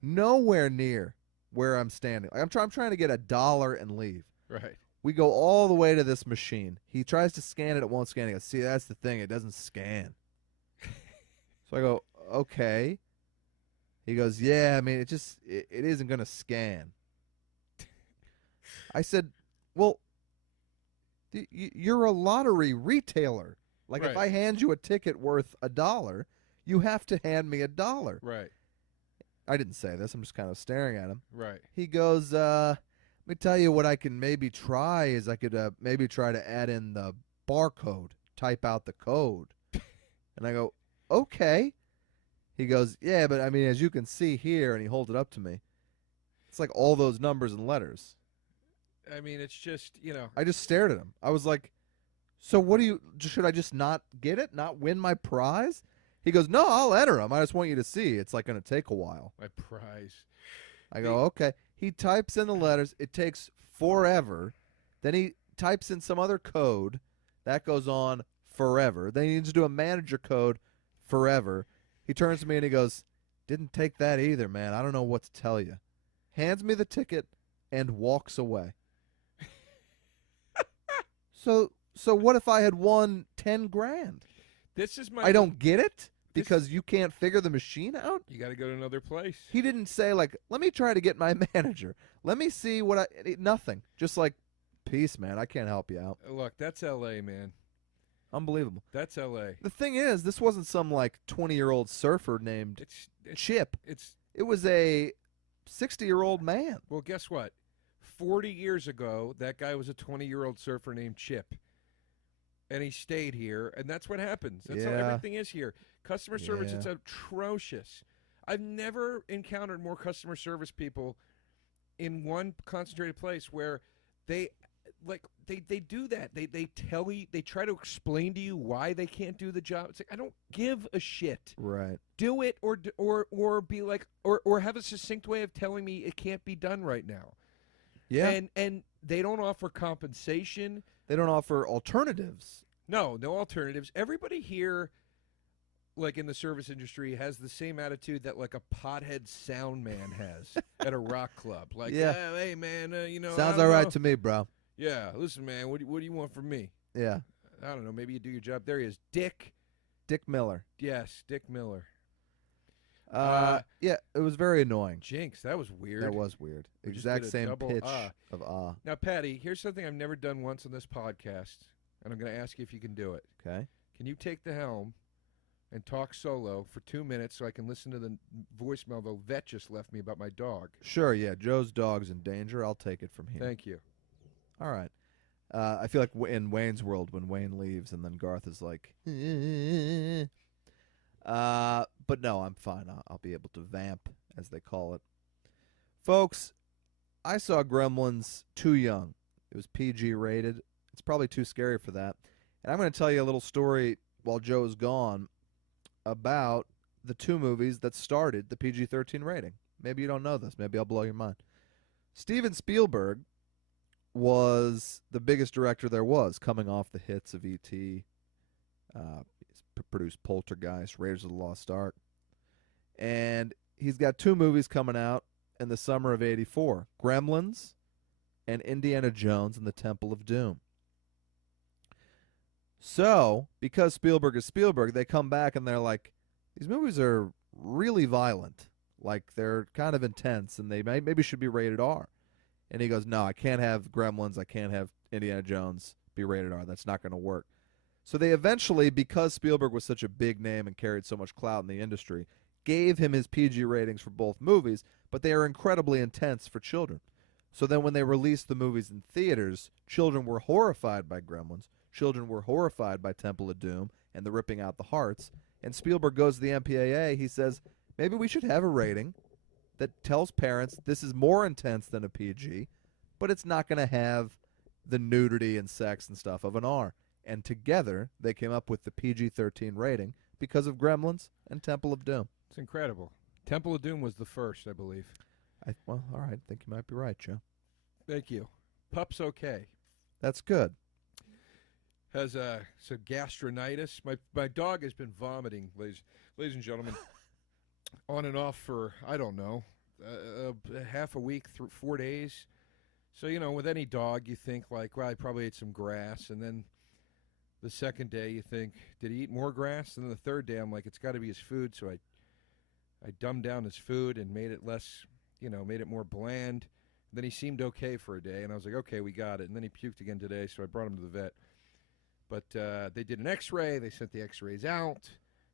nowhere near where I'm standing. Like I'm trying to get $1 and leave. Right. We go all the way to this machine. He tries to scan it. It won't scan. He goes, see, that's the thing. It doesn't scan. So I go, okay. He goes, yeah, I mean, it isn't going to scan. I said, well, you're a lottery retailer. Like, right. If I hand you a ticket worth $1, you have to hand me $1. Right. I didn't say this. I'm just kind of staring at him. Right. He goes, let me tell you what I can maybe try is I could maybe try to add in the barcode, type out the code. And I go, okay. He goes, yeah, but I mean, as you can see here, and he holds it up to me, it's like all those numbers and letters. I mean, it's just, you know. I just stared at him. I was like, so what should I just not get it, not win my prize? He goes, no, I'll enter them. I just want you to see. It's like going to take a while. My prize. I go, okay. He types in the letters. It takes forever. Then he types in some other code. That goes on forever. Then he needs to do a manager code forever. He turns to me and he goes, didn't take that either, man. I don't know what to tell you. Hands me the ticket and walks away. So what if I had won $10,000? This is my. I don't get it because you can't figure the machine out. You got to go to another place. He didn't say like, let me try to get my manager. Let me see what nothing. Just like, peace, man. I can't help you out. Look, that's L.A., man. Unbelievable. That's L.A. The thing is, this wasn't some like 20-year-old surfer named Chip. It was a 60-year-old man. Well, guess what? 40 years ago, that guy was a 20-year-old surfer named Chip. And he stayed here, and that's what happens. That's how everything is here. Customer service, it's atrocious. I've never encountered more customer service people in one concentrated place where they do that. They tell you, they try to explain to you why they can't do the job. It's like, I don't give a shit. Right. Do it or be like or have a succinct way of telling me it can't be done right now. Yeah. And they don't offer compensation. They don't offer alternatives. No alternatives. Everybody here, like in the service industry, has the same attitude that like a pothead sound man has at a rock club. Like, hey man, sounds all right to me, bro. Yeah, listen, man, what do you want from me? Yeah. I don't know. Maybe you do your job. There he is, Dick Miller. Yes, Dick Miller. Yeah, it was very annoying. Jinx, that was weird. That was weird. We Exact same double pitch ah. of ah. Now, Patty, here's something I've never done once on this podcast, and I'm going to ask you if you can do it. Okay. Can you take the helm and talk solo for 2 minutes so I can listen to the voicemail the vet just left me about my dog? Sure, yeah. Joe's dog's in danger. I'll take it from here. Thank you. All right. I feel like in Wayne's World when Wayne leaves and then Garth is like, but no, I'm fine. I'll be able to vamp, as they call it. Folks, I saw Gremlins too young. It was PG rated. It's probably too scary for that. And I'm going to tell you a little story while Joe's gone about the two movies that started the PG-13 rating. Maybe you don't know this. Maybe I'll blow your mind. Steven Spielberg was the biggest director there was, coming off the hits of E.T., produced Poltergeist, Raiders of the Lost Ark. And he's got two movies coming out in the summer of '84, Gremlins and Indiana Jones and the Temple of Doom. So, because Spielberg is Spielberg, they come back and they're like, these movies are really violent. Like, they're kind of intense, and they maybe should be rated R. And he goes, no, I can't have Gremlins, I can't have Indiana Jones be rated R. That's not going to work. So they eventually, because Spielberg was such a big name and carried so much clout in the industry, gave him his PG ratings for both movies, but they are incredibly intense for children. So then when they released the movies in theaters, children were horrified by Gremlins, children were horrified by Temple of Doom and the ripping out the hearts, and Spielberg goes to the MPAA, he says, maybe we should have a rating that tells parents this is more intense than a PG, but it's not going to have the nudity and sex and stuff of an R. And together, they came up with the PG-13 rating because of Gremlins and Temple of Doom. It's incredible. Temple of Doom was the first, I believe. Well, all right. I think you might be right, Joe. Thank you. Pup's okay. That's good. Has some gastronitis. My dog has been vomiting, ladies and gentlemen, on and off for, I don't know, half a week, 4 days. So, with any dog, you think, like, well, I probably ate some grass, and then the second day, you think, did he eat more grass? And then the third day, I'm like, it's got to be his food. So I dumbed down his food and made it less, made it more bland. And then he seemed okay for a day, and I was like, okay, we got it. And then he puked again today, so I brought him to the vet. But they did an X-ray. They sent the X-rays out.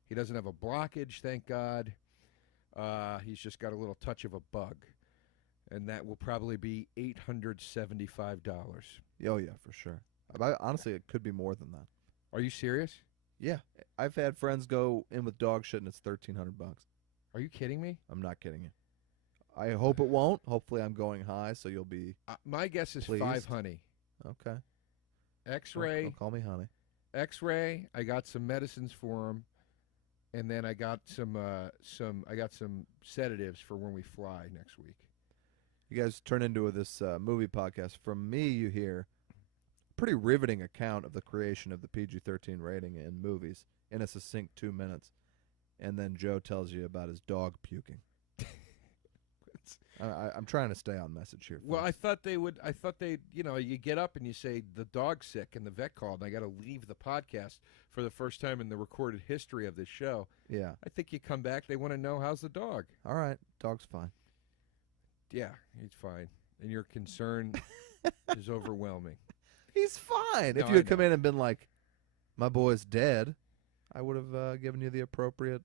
He doesn't have a blockage, thank God. He's just got a little touch of a bug. And that will probably be $875. Oh, yeah, for sure. Honestly, it could be more than that. Are you serious? Yeah. I've had friends go in with dog shit, and it's $1,300. Are you kidding me? I'm not kidding you. I hope it won't. Hopefully I'm going high, so you'll be my guess is pleased. 5 honey. Okay. X-ray. Don't call me honey. X-ray. I got some medicines for him, and then I got some sedatives for when we fly next week. You guys turn into this movie podcast. From me, you hear a pretty riveting account of the creation of the PG-13 rating in movies in a succinct 2 minutes, and then Joe tells you about his dog puking. I'm trying to stay on message here. Well, I thought they, you get up and you say, the dog's sick, and the vet called, and I got to leave the podcast for the first time in the recorded history of this show. Yeah. I think you come back, they want to know, how's the dog? All right. Dog's fine. Yeah, he's fine. And your concern is overwhelming. He's fine. No, if you had come in and been like, my boy's dead, I would have given you the appropriate,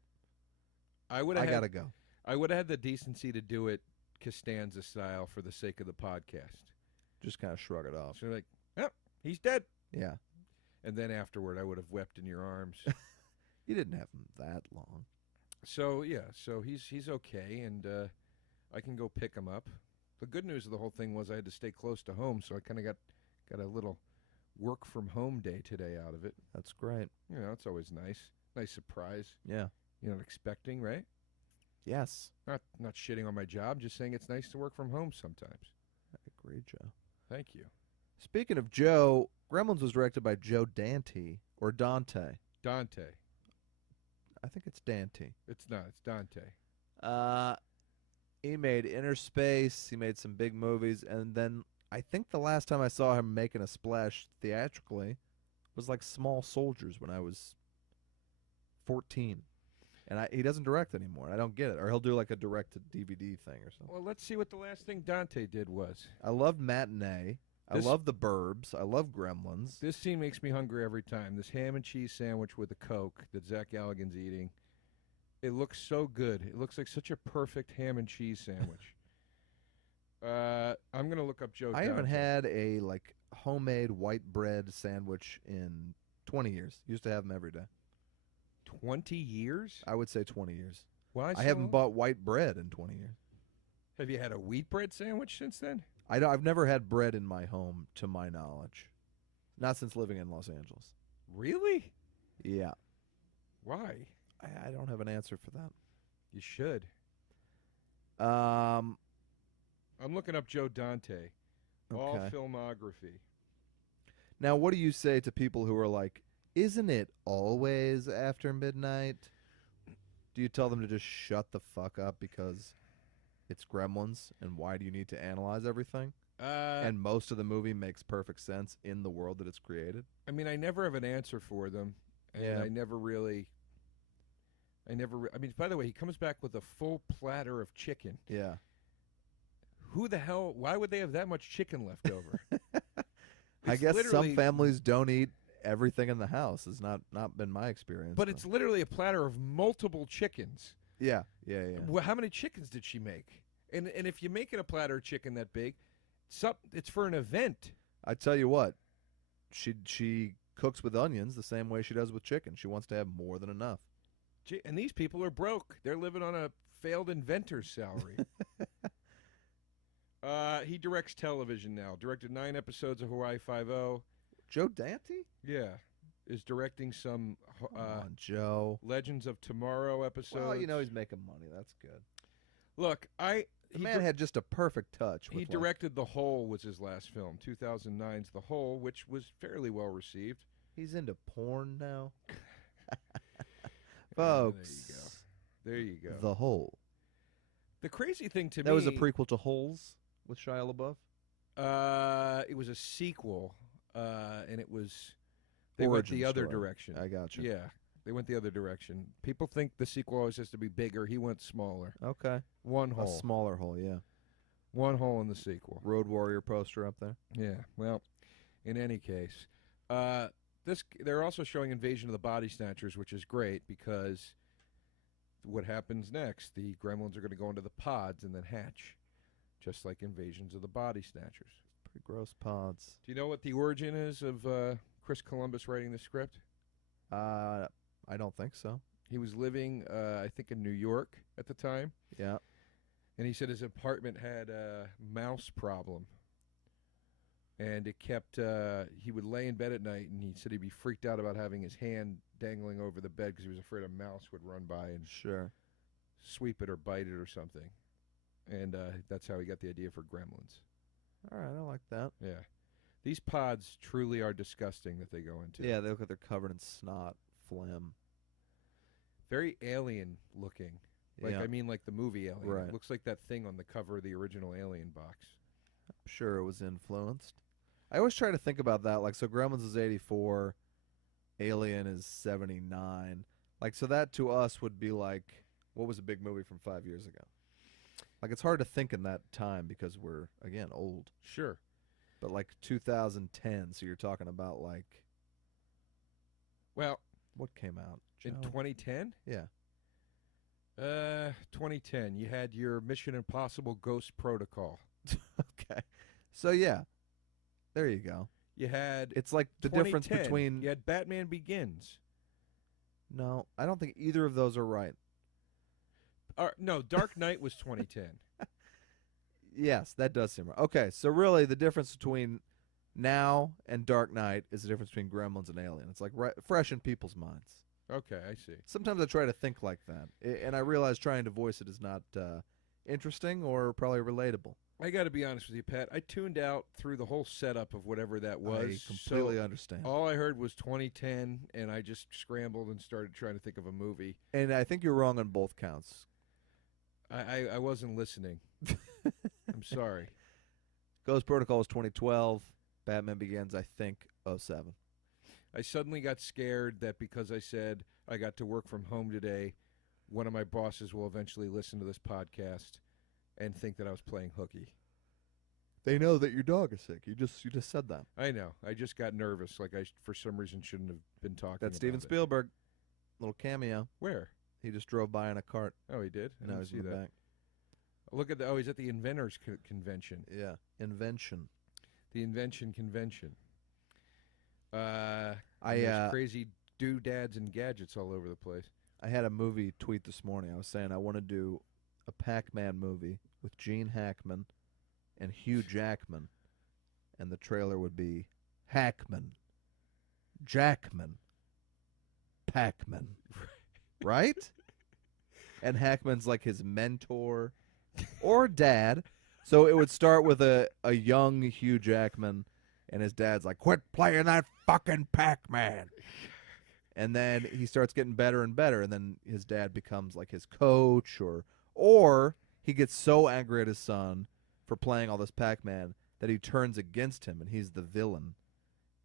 I got to go. I would have had the decency to do it Costanza style for the sake of the podcast. Just kind of shrug it off. So you're like, oh, he's dead. Yeah. And then afterward, I would have wept in your arms. You didn't have him that long. So he's okay, and I can go pick him up. The good news of the whole thing was I had to stay close to home, so I kind of got a little work from home day today out of it. That's great. You know, it's always nice. Nice surprise. Yeah. You're not expecting, right? Yes. Not shitting on my job, just saying it's nice to work from home sometimes. I agree, Joe. Thank you. Speaking of Joe, Gremlins was directed by Joe Dante, or Dante. Dante. I think it's Dante. It's not. It's Dante. He made Inner Space. He made some big movies, and then I think the last time I saw him making a splash theatrically was like Small Soldiers when I was 14. And he doesn't direct anymore. I don't get it. Or he'll do like a direct-to-DVD thing or something. Well, let's see what the last thing Dante did was. I loved Matinee. I love The Burbs. I love Gremlins. This scene makes me hungry every time. This ham and cheese sandwich with a Coke that Zach Galligan's eating. It looks so good. It looks like such a perfect ham and cheese sandwich. I'm going to look up Joe Dante. I haven't had a like homemade white bread sandwich in 20 years. Used to have them every day. 20 years? I would say 20 years. Why? I haven't bought white bread in 20 years. Have you had a wheat bread sandwich since then? I've never had bread in my home, to my knowledge. Not since living in Los Angeles. Really? Yeah. Why? I don't have an answer for that. You should. Um, I'm looking up Joe Dante. All Okay. filmography. Now, what do you say to people who are like, isn't it always after midnight? Do you tell them to just shut the fuck up because it's Gremlins, and why do you need to analyze everything? And most of the movie makes perfect sense in the world that it's created. I mean, I never have an answer for them, and Yeah. I never really. I mean, by the way, he comes back with a full platter of chicken. Yeah. Who the hell? Why would they have that much chicken left over? I It's guess literally- some families don't eat everything in the house. Has not been my experience. But it's literally a platter of multiple chickens. yeah. Well, how many chickens did she make? And if you're making a platter of chicken that big, it's for an event. I tell you what, she cooks with onions the same way she does with chicken. She wants to have more than enough. And these people are broke. They're living on a failed inventor's salary. He directs television now. Directed 9 episodes of Hawaii Five-0. Joe Dante? Yeah. Is directing some Come on, Joe. Legends of Tomorrow episodes. Well, he's making money. That's good. Look, The man had just a perfect touch. He directed The Hole was his last film, 2009's The Hole, which was fairly well received. He's into porn now. Folks. There you go. The Hole. The crazy thing to me... That was a prequel to Holes with Shia LaBeouf? It was a sequel, and it was... They went the other direction. I got you. Yeah, they went the other direction. People think the sequel always has to be bigger. He went smaller. Okay. One A hole. smaller hole, yeah. One hole in the sequel. Road Warrior poster up there. Yeah, well, in any case, they're also showing Invasion of the Body Snatchers, which is great because what happens next? The Gremlins are going to go into the pods and then hatch, just like Invasions of the Body Snatchers. Pretty gross pods. Do you know what the origin is of Chris Columbus writing the script? I don't think so. He was living, I think, in New York at the time. Yeah. And he said his apartment had a mouse problem. And it kept, he would lay in bed at night, and he said he'd be freaked out about having his hand dangling over the bed because he was afraid a mouse would run by and sweep it or bite it or something. And that's how he got the idea for Gremlins. All right, I like that. Yeah. These pods truly are disgusting that they go into. Yeah, they look like they're covered in snot, phlegm. Very alien looking. Like, Yeah. I mean, like the movie Alien. Right. It looks like that thing on the cover of the original Alien box. I'm sure it was influenced. I always try to think about that. Like, so Gremlins is 84, Alien is 79. Like, so that to us would be like, what was a big movie from 5 years ago? Like, it's hard to think in that time because we're, again, old. Sure. But like 2010, so you're talking about like, well, what came out? In Joe? 2010? Yeah. 2010. You had your Mission Impossible Ghost Protocol. Okay. So yeah, There you go. You had It's like the difference 2010. between... You had Batman Begins. No, I don't think either of those are right. No, Dark Knight was 2010. Yes, that does seem right. Okay, so really the difference between now and Dark Knight is the difference between Gremlins and Alien. It's like fresh in people's minds. Okay, I see. Sometimes I try to think like that, and I realize trying to voice it is not interesting or probably relatable. I got to be honest with you, Pat. I tuned out through the whole setup of whatever that was. I completely so understand. all I heard was 2010, and I just scrambled and started trying to think of a movie. And I think you're wrong on both counts. I wasn't listening. I'm sorry. Ghost Protocol was 2012. Batman Begins, I think, 2007. I suddenly got scared that because I said I got to work from home today, one of my bosses will eventually listen to this podcast and think that I was playing hooky. They know that your dog is sick. You just said that. I know. I just got nervous, like I for some reason shouldn't have been talking. That's Steven Spielberg. Little cameo. Where? He just drove by in a cart. Oh, he did? I No, didn't he's see in the that. back. Look at he's at the Inventors Convention. Yeah, Invention. The Invention Convention. I there's crazy doodads and gadgets all over the place. I had a movie tweet this morning. I was saying I want to do a Pac-Man movie with Gene Hackman and Hugh Jackman, and the trailer would be Hackman, Jackman, Pac-Man, right? And Hackman's like his mentor or dad. So it would start with a young Hugh Jackman, and his dad's like, "Quit playing that fucking Pac-Man." And then he starts getting better and better, and then his dad becomes like his coach, or he gets so angry at his son for playing all this Pac-Man that he turns against him, and he's the villain.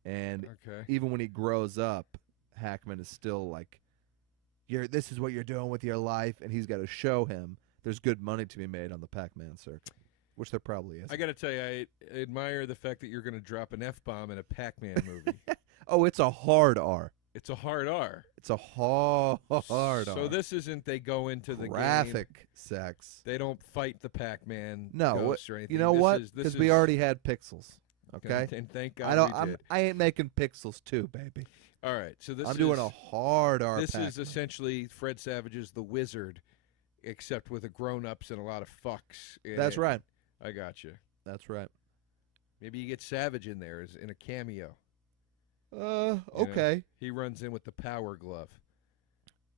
And even when he grows up, Hackman is still like, this is what you're doing with your life, and he's got to show him there's good money to be made on the Pac-Man circuit, which there probably is. I got to tell you, I admire the fact that you're going to drop an F-bomb in a Pac-Man movie. Oh, it's a hard R. It's a hard R. It's a hard R. So this isn't they go into the graphic game. Sex. They don't fight the Pac-Man ghost or anything. You know what? Because we already had Pixels. Okay? And thank God we did. I ain't making Pixels 2, baby. All right. So I'm doing a hard R. This Pac-Man. is essentially Fred Savage's The Wizard, except with a grown-ups and a lot of fucks. That's right. I got you. That's right. Maybe you get Savage in there as in a cameo. Okay. He runs in with the power glove.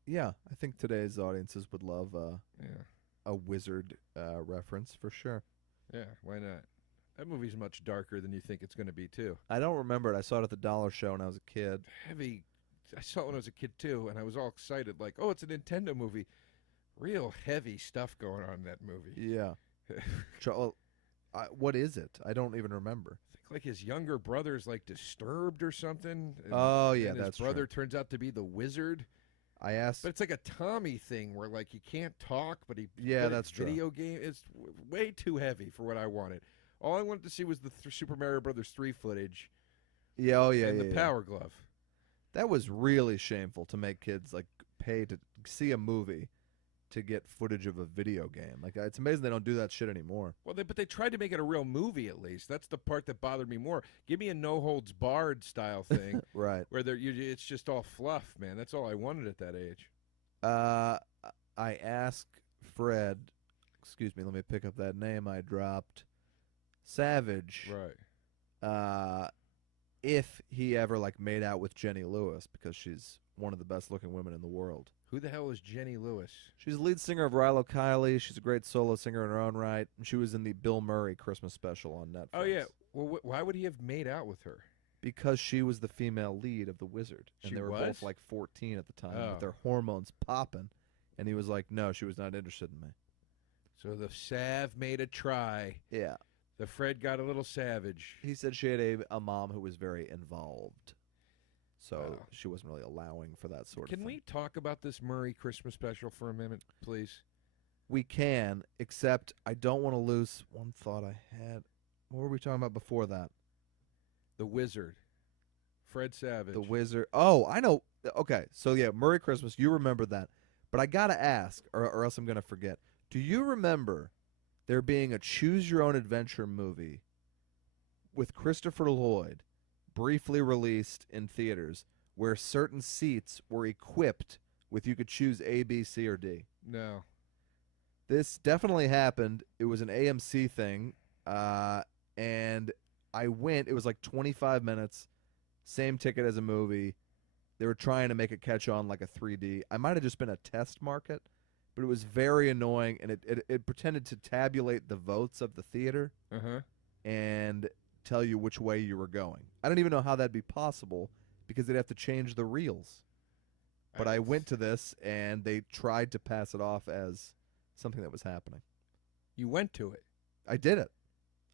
Yeah, I think today's audiences would love a wizard reference for sure. Yeah, why not? That movie's much darker than you think it's going to be, too. I don't remember it. I saw it at the Dollar Show when I was a kid. Heavy. I saw it when I was a kid, too, and I was all excited, like, oh, it's a Nintendo movie. Real heavy stuff going on in that movie. Yeah. What is it? I don't even remember. I think like his younger brother's like disturbed or something. And, oh yeah, and that's his brother true. turns out to be the wizard. I asked, but it's like a Tommy thing where like he can't talk, but he that's true. Video game is way too heavy for what I wanted. All I wanted to see was the Super Mario Brothers 3 footage. Yeah, oh yeah, and yeah, the Power Glove. That was really shameful to make kids like pay to see a movie to get footage of a video game. Like it's amazing they don't do that shit anymore. Well, but they tried to make it a real movie at least. That's the part that bothered me more. Give me a no holds barred style thing, right? Where it's just all fluff, man. That's all I wanted at that age. I asked Fred. Excuse me. Let me pick up that name I dropped. Savage. Right. If he ever like made out with Jenny Lewis, because she's one of the best looking women in the world. Who the hell is Jenny Lewis? She's the lead singer of Rilo Kiley. She's a great solo singer in her own right. And she was in the Bill Murray Christmas special on Netflix. Oh, yeah. Well, why would he have made out with her? Because she was the female lead of The Wizard. And they were both like 14 at the time with their hormones popping. And he was like, no, she was not interested in me. So the Sav made a try. Yeah. The Fred got a little savage. He said she had a mom who was very involved. So she wasn't really allowing for that sort of thing. Can we talk about this Murray Christmas special for a minute, please? We can, except I don't want to lose one thought I had. What were we talking about before that? The Wizard. Fred Savage. The Wizard. Oh, I know. Okay, so yeah, Murray Christmas, you remember that. But I got to ask, or else I'm going to forget. Do you remember there being a choose-your-own-adventure movie with Christopher Lloyd briefly released in theaters where certain seats were equipped with you could choose A, B, C, or D? No. This definitely happened. It was an AMC thing, and I went. It was like 25 minutes, same ticket as a movie. They were trying to make it catch on like a 3D. I might have just been a test market, but it was very annoying, and it pretended to tabulate the votes of the theater and tell you which way you were going. I don't even know how that'd be possible because they'd have to change the reels. But I went to this, and they tried to pass it off as something that was happening. You went to it. I did it.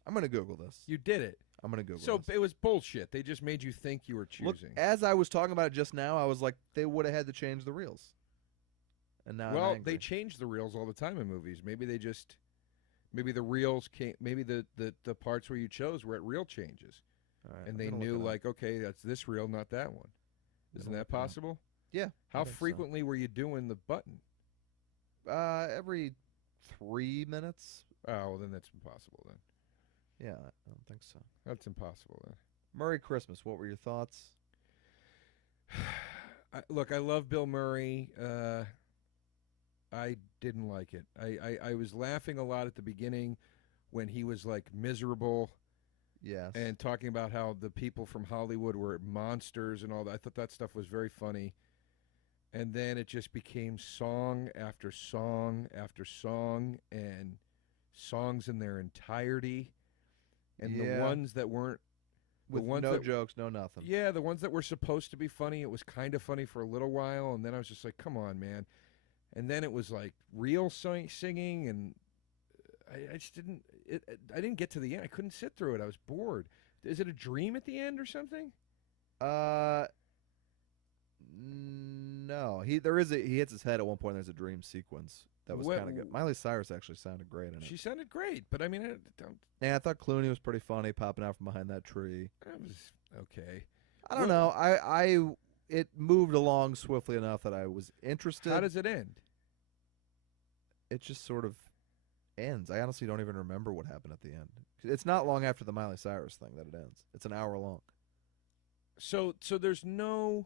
I'm going to Google this. You did it. I'm going to Google So this. it was bullshit. They just made you think you were choosing. Look, as I was talking about it just now, I was like, they would have had to change the reels. And now well, I'm angry. they change the reels all the time in movies. Maybe they just, maybe the reels came, maybe the parts where you chose were at reel changes. All right, And I'm they gonna knew, look it up. like, okay, that's this reel, not that one. Isn't that possible? Yeah. How I think so. frequently were you doing the button? Every 3 minutes. Oh, well, then that's impossible then. Yeah, I don't think so. That's impossible then. Merry Christmas. What were your thoughts? Look, I love Bill Murray. I didn't like it. I was laughing a lot at the beginning when he was, like, miserable. Yes. And talking about how the people from Hollywood were monsters and all that. I thought that stuff was very funny. And then it just became song after song after song, and songs in their entirety. And the ones that weren't... With no jokes, no nothing. Yeah, the ones that were supposed to be funny, it was kind of funny for a little while, and then I was just like, come on, man. And then it was like real singing, and I just didn't... I didn't get to the end. I couldn't sit through it. I was bored. Is it a dream at the end or something? No. He hits his head at one point. There's a dream sequence that was kind of good. Miley Cyrus actually sounded great in it. She sounded great, but I mean, I don't. Yeah, I thought Clooney was pretty funny, popping out from behind that tree. That was okay. I don't know. It moved along swiftly enough that I was interested. How does it end? It just sort of ends. I honestly don't even remember what happened at the end. It's not long after the Miley Cyrus thing that it ends. It's an hour long. So there's no.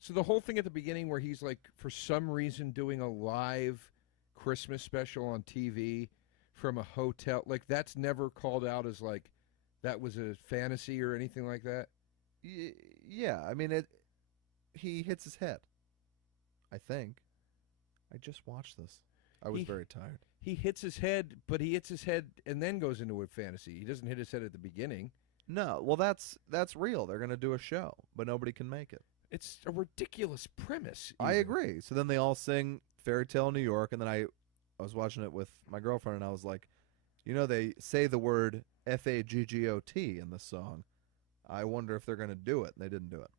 So the whole thing at the beginning where he's like, for some reason, doing a live Christmas special on TV from a hotel, like that's never called out as like that was a fantasy or anything like that. Yeah, I mean he hits his head. I think. I just watched this. I was very tired. He hits his head, but he hits his head and then goes into a fantasy. He doesn't hit his head at the beginning. No, well that's real. They're gonna do a show, but nobody can make it. It's a ridiculous premise. I agree. So then they all sing Fairy Tale New York, and then I was watching it with my girlfriend, and I was like, you know, they say the word F-A-G-G-O-T in this song. I wonder if they're going to do it, and they didn't do it.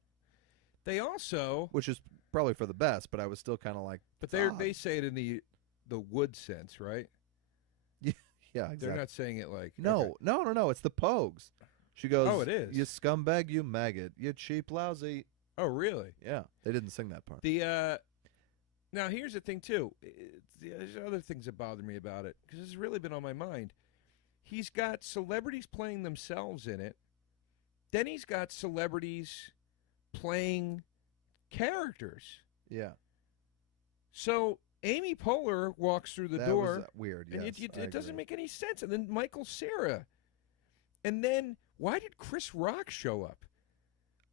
They also... Which is probably for the best, but I was still kind of like... But they say it in the wood sense, right? Yeah, exactly. They're not saying it like... No, okay. no, it's the Pogues. She goes, oh, it is. You scumbag, you maggot, you cheap lousy... Oh, really? Yeah, they didn't sing that part. Now, here's the thing, too. There's other things that bother me about it, because this has really been on my mind. He's got celebrities playing themselves in it. Then he's got celebrities playing characters. Yeah. So Amy Poehler walks through the door. Was weird, yes. And it doesn't make any sense. And then Michael Cera. And then, why did Chris Rock show up?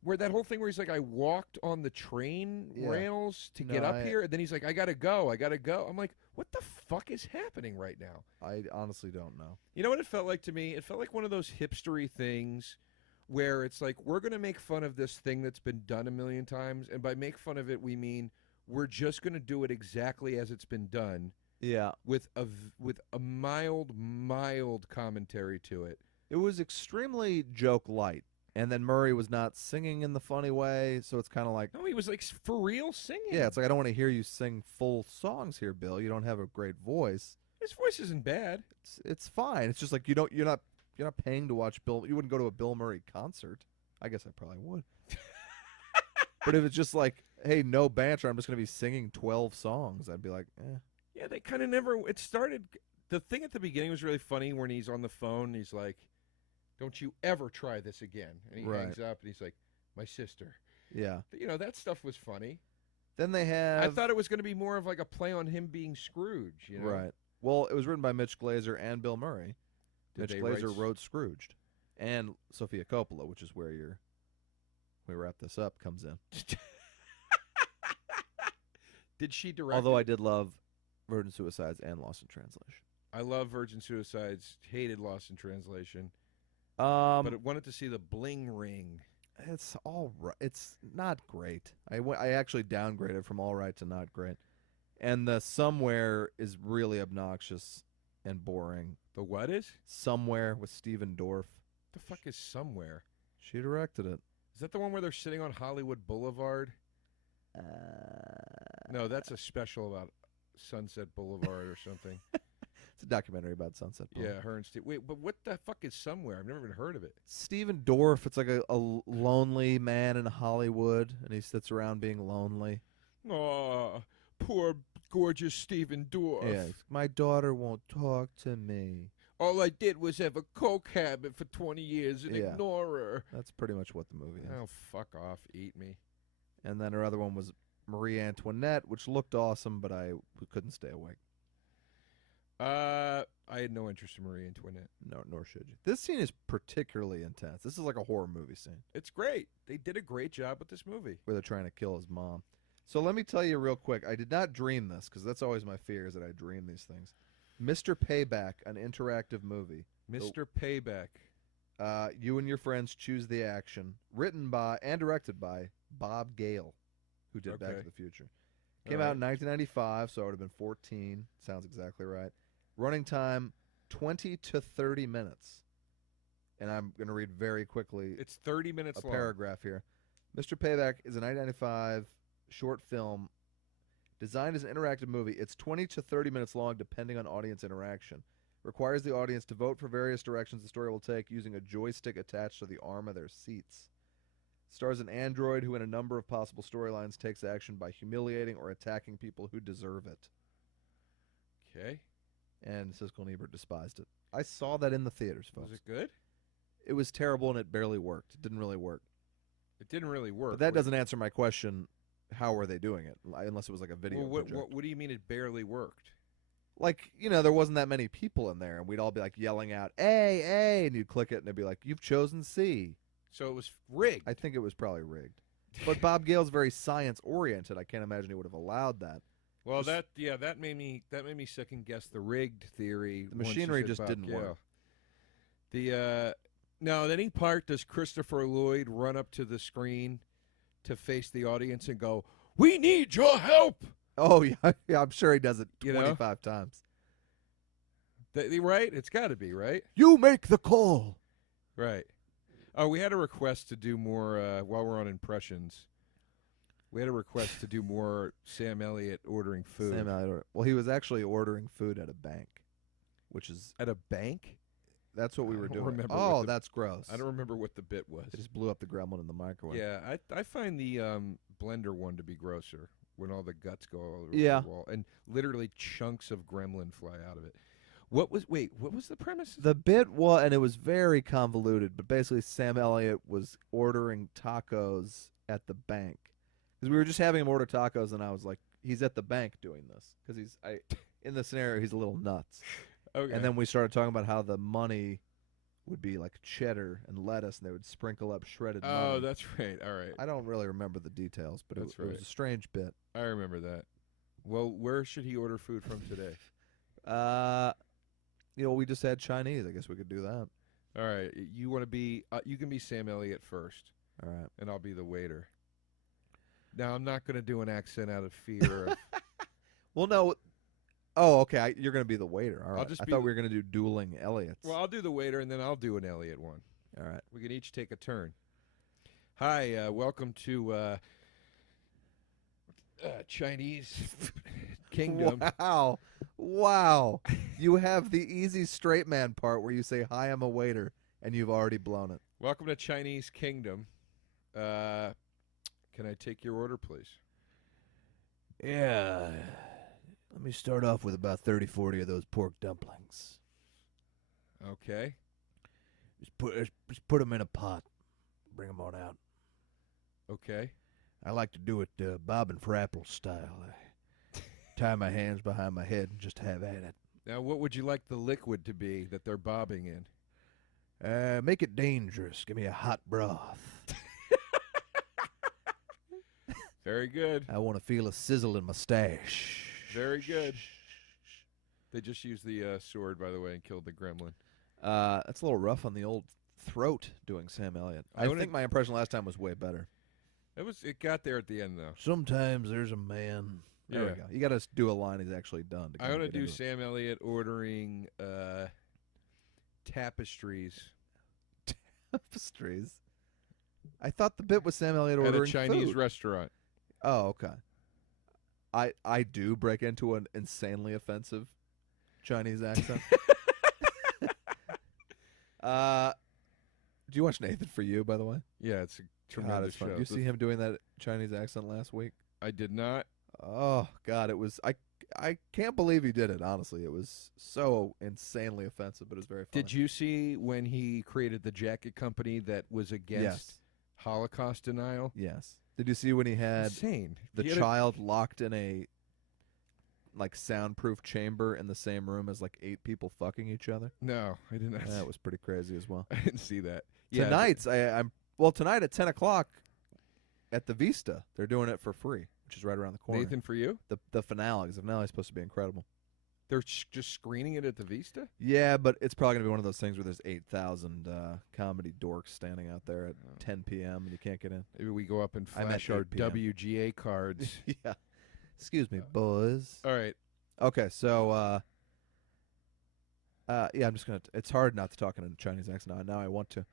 Where that whole thing where he's like, I walked on the train rails to get up here, and then he's like, I gotta go. I'm like, what the fuck is happening right now? I honestly don't know. You know what it felt like to me? It felt like one of those hipstery things where it's like, we're gonna make fun of this thing that's been done a million times, and by make fun of it, we mean we're just gonna do it exactly as it's been done. Yeah. With a mild commentary to it. It was extremely joke light. And then Murray was not singing in the funny way, so it's kind of like... No, he was like for real singing. Yeah, it's like, I don't want to hear you sing full songs here, Bill. You don't have a great voice. His voice isn't bad. It's fine. It's just like you're not paying to watch Bill. You wouldn't go to a Bill Murray concert. I guess I probably would. But if it's just like, hey, no banter, I'm just going to be singing 12 songs, I'd be like, eh. Yeah, they kind of never... It started... The thing at the beginning was really funny when he's on the phone, and he's like... don't you ever try this again. And he hangs up, and he's like, my sister. Yeah. That stuff was funny. Then they have... I thought it was going to be more of like a play on him being Scrooge, Right. Well, it was written by Mitch Glazer and Bill Murray. Mitch Glazer wrote Scrooged. And Sofia Coppola, which is where we wrap this up, comes in. Did she direct Although I did love Virgin Suicides and Lost in Translation. I love Virgin Suicides, hated Lost in Translation. But I wanted to see the bling ring. It's all right. It's not great. I actually downgraded from all right to not great. And the Somewhere is really obnoxious and boring. The what is? Somewhere with Steven Dorff. The fuck is Somewhere? She directed it. Is that the one where they're sitting on Hollywood Boulevard? No, that's a special about Sunset Boulevard or something. It's a documentary about Sunset Boulevard. Yeah, her and Steve. Wait, but what the fuck is Somewhere? I've never even heard of it. Steven Dorff, it's like a lonely man in Hollywood, and he sits around being lonely. Oh, poor, gorgeous Steven Dorff. Yeah, my daughter won't talk to me. All I did was have a coke habit for 20 years and ignore her. That's pretty much what the movie is. Oh, fuck off. Eat me. And then her other one was Marie Antoinette, which looked awesome, but I couldn't stay awake. I had no interest in Marie Antoinette. No, nor should you. This scene is particularly intense. This is like a horror movie scene. It's great. They did a great job with this movie. Where they're trying to kill his mom. So let me tell you real quick. I did not dream this, because that's always my fear is that I dream these things. Mr. Payback, an interactive movie. Mr. Payback. You and your friends choose the action. Written by and directed by Bob Gale, who did Back to the Future. Came out in 1995, so I would have been 14. Sounds exactly right. Running time, 20 to 30 minutes. And I'm going to read very quickly. It's 30 minutes long. A paragraph here. Mr. Payback is a 1995 short film designed as an interactive movie. It's 20 to 30 minutes long, depending on audience interaction. Requires the audience to vote for various directions the story will take using a joystick attached to the arm of their seats. Stars an android who in a number of possible storylines takes action by humiliating or attacking people who deserve it. Okay. And Siskel and Ebert despised it. I saw that in the theaters, folks. Was it good? It was terrible and it barely worked. It didn't really work. It didn't really work. But that doesn't answer my question, how were they doing it? Unless it was like a video projector. What do you mean it barely worked? Like, there wasn't that many people in there, and we'd all be like yelling out, A, A, and you'd click it, and it'd be like, you've chosen C. So it was rigged. I think it was probably rigged. But Bob Gale's very science-oriented. I can't imagine he would have allowed that. Well, that made me second guess the rigged theory. The machinery just didn't work. Now, at any part does Christopher Lloyd run up to the screen to face the audience and go, "We need your help"? Oh yeah, I'm sure he does it 25 times. Right? It's got to be right. You make the call. Right. Oh, we had a request to do more while we're on impressions. We had a request to do more Sam Elliott ordering food. Sam Elliott. Well, he was actually ordering food at a bank, which is at a bank. That's what we were doing. Oh, that's gross. I don't remember what the bit was. It just blew up the gremlin in the microwave. Yeah, I find the blender one to be grosser when all the guts go all over the wall and literally chunks of gremlin fly out of it. What was the premise? The bit was, and it was very convoluted, but basically Sam Elliott was ordering tacos at the bank. Because we were just having him order tacos, and I was like, he's at the bank doing this. Because in the scenario, he's a little nuts. Okay. And then we started talking about how the money would be like cheddar and lettuce, and they would sprinkle up shredded money. Oh, that's right. All right. I don't really remember the details, but it was a strange bit. I remember that. Well, where should he order food from today? We just had Chinese. I guess we could do that. All right. You want to be? You can be Sam Elliott first. All right. And I'll be the waiter. Now, I'm not going to do an accent out of fear. Well, no. Oh, okay. You're going to be the waiter. All right. I thought we were going to do dueling Elliots. Well, I'll do the waiter, and then I'll do an Elliott one. All right. We can each take a turn. Hi. Welcome to Chinese Kingdom. Wow. You have the easy straight man part where you say, "Hi, I'm a waiter," and you've already blown it. Welcome to Chinese Kingdom. Can I take your order, please? Yeah. Let me start off with about 30, 40 of those pork dumplings. Okay. Just put them in a pot. Bring them on out. Okay. I like to do it Bob and Frapple style. I tie my hands behind my head and just have at it. Now, what would you like the liquid to be that they're bobbing in? Make it dangerous. Give me a hot broth. Very good. I want to feel a sizzle in my stash. Very good. They just used the sword, by the way, and killed the gremlin. That's a little rough on the old throat doing Sam Elliott. I think my impression last time was way better. It got there at the end, though. Sometimes there's a man. There we go. You got to do a line he's actually done. I want to do Sam Elliott ordering tapestries. Tapestries? I thought the bit was Sam Elliott ordering at a Chinese food. restaurant. Oh, okay. I do break into an insanely offensive Chinese accent. Do you watch Nathan For You, by the way? Yeah, it's a tremendous show. Did you see him doing that Chinese accent last week? I did not. Oh, God, it was... I can't believe he did it, honestly. It was so insanely offensive, but it was very funny. Did you see when he created the jacket company that was against Holocaust denial? Yes. Did you see when he had Insane. the child locked in a soundproof chamber in the same room as 8 people fucking each other? No, I did not. That was pretty crazy as well. I didn't see that. Tonight, tonight at 10 o'clock at the Vista, they're doing it for free, which is right around the corner. Nathan For You? The finale, because the finale is supposed to be incredible. They're just screening it at the Vista? Yeah, but it's probably going to be one of those things where there's 8,000 comedy dorks standing out there at 10 p.m. and you can't get in. Maybe we go up and flash our WGA cards. Yeah. Excuse me, boys. All right. Okay, so, yeah, I'm just going to... It's hard not to talk in a Chinese accent now. Now I want to.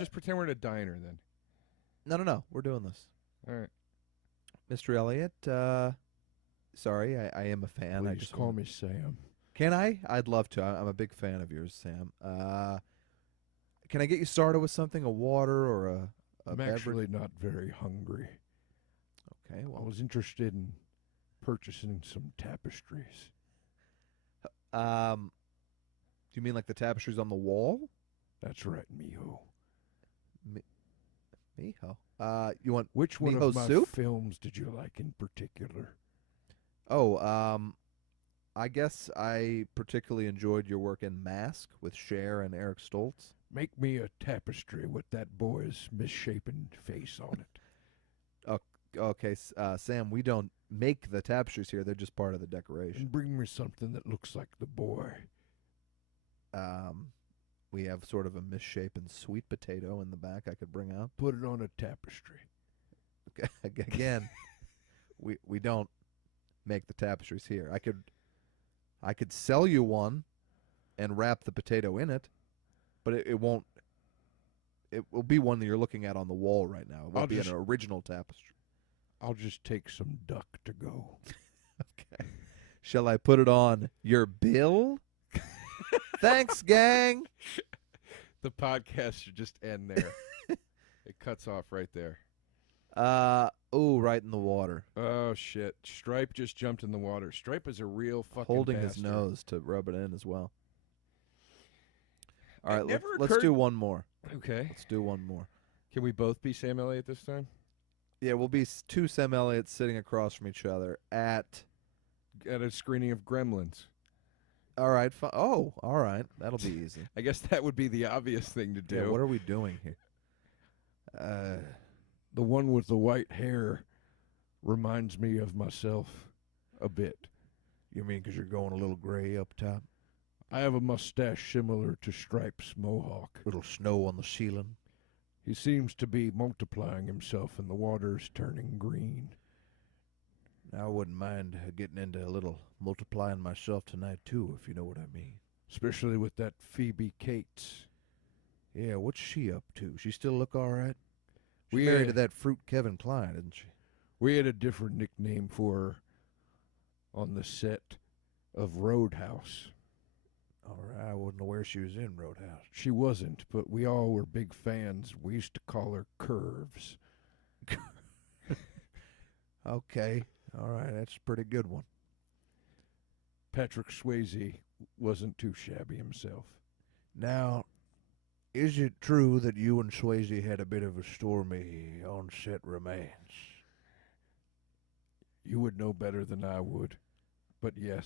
Just pretend we're in a diner then. No. We're doing this. All right. Mr. Elliott, sorry, I am a fan. Please just call me Sam. Can I? I'd love to. I'm a big fan of yours, Sam. Can I get you started with something, a water or a I'm beverage? actually not very hungry. Okay, well. I was interested in purchasing some tapestries. Do you mean like the tapestries on the wall? That's right, mijo. Mijo. You want Which one mijo of my soup? films did you like in particular? Oh, I guess I particularly enjoyed your work in Mask with Cher and Eric Stoltz. Make me a tapestry with that boy's misshapen face on it. Okay, Sam, we don't make the tapestries here. They're just part of the decoration. And bring me something that looks like the boy. We have sort of a misshapen sweet potato in the back I could bring out. Put it on a tapestry. Okay, again, we don't make the tapestries here. I could sell you one and wrap the potato in it, but it won't. It will be one that you're looking at on the wall right now. It won't be an original tapestry. I'll just take some duck to go. Okay. Shall I put it on your bill? Thanks, gang. The podcast should just end there. It cuts off right there. Right in the water. Oh, shit. Stripe just jumped in the water. Stripe is a real fucking Holding bastard. his nose to rub it in as well. All right, Never let's do one more. Okay. Let's do one more. Can we both be Sam Elliott this time? Yeah, we'll be 2 Sam Elliots sitting across from each other at a screening of Gremlins. All right. All right. That'll be easy. I guess that would be the obvious thing to do. Yeah, what are we doing here? The one with the white hair reminds me of myself a bit. You mean because you're going a little gray up top? I have a mustache similar to Stripe's mohawk. Little snow on the ceiling. He seems to be multiplying himself and the water's turning green. I wouldn't mind getting into a little multiplying myself tonight, too, if you know what I mean. Especially with that Phoebe Cates. Yeah, what's she up to? She still look all right? She married to that fruit Kevin Kline, didn't she? We had a different nickname for her on the set of Roadhouse. All right, I wouldn't know where she was in Roadhouse. She wasn't, but we all were big fans. We used to call her Curves. Okay. All right, that's a pretty good one. Patrick Swayze wasn't too shabby himself. Now, Is it true that you and Swayze had a bit of a stormy on-set romance? You would know better than I would, but yes.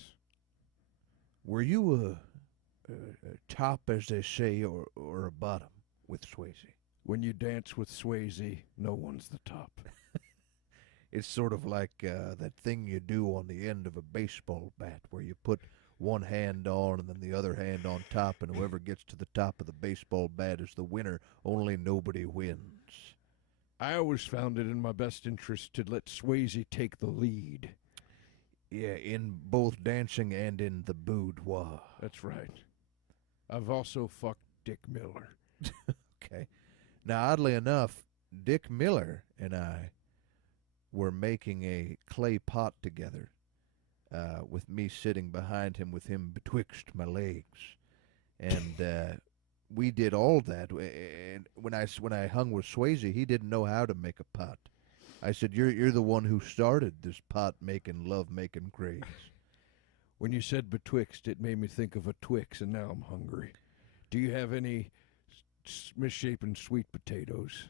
Were you a top, as they say, or a bottom with Swayze? When you dance with Swayze, no one's the top. It's sort of like that thing you do on the end of a baseball bat where you put one hand on and then the other hand on top, and whoever gets to the top of the baseball bat is the winner, only nobody wins. I always found it in my best interest to let Swayze take the lead. Yeah, in both dancing and in the boudoir. That's right. I've also fucked Dick Miller. Okay. Now, oddly enough, Dick Miller and I were making a clay pot together, with me sitting behind him with him betwixt my legs. And we did all that. And when I hung with Swayze, he didn't know how to make a pot. I said, you're the one who started this pot-making, love-making craze. When you said betwixt, it made me think of a Twix, and now I'm hungry. Do you have any misshapen sweet potatoes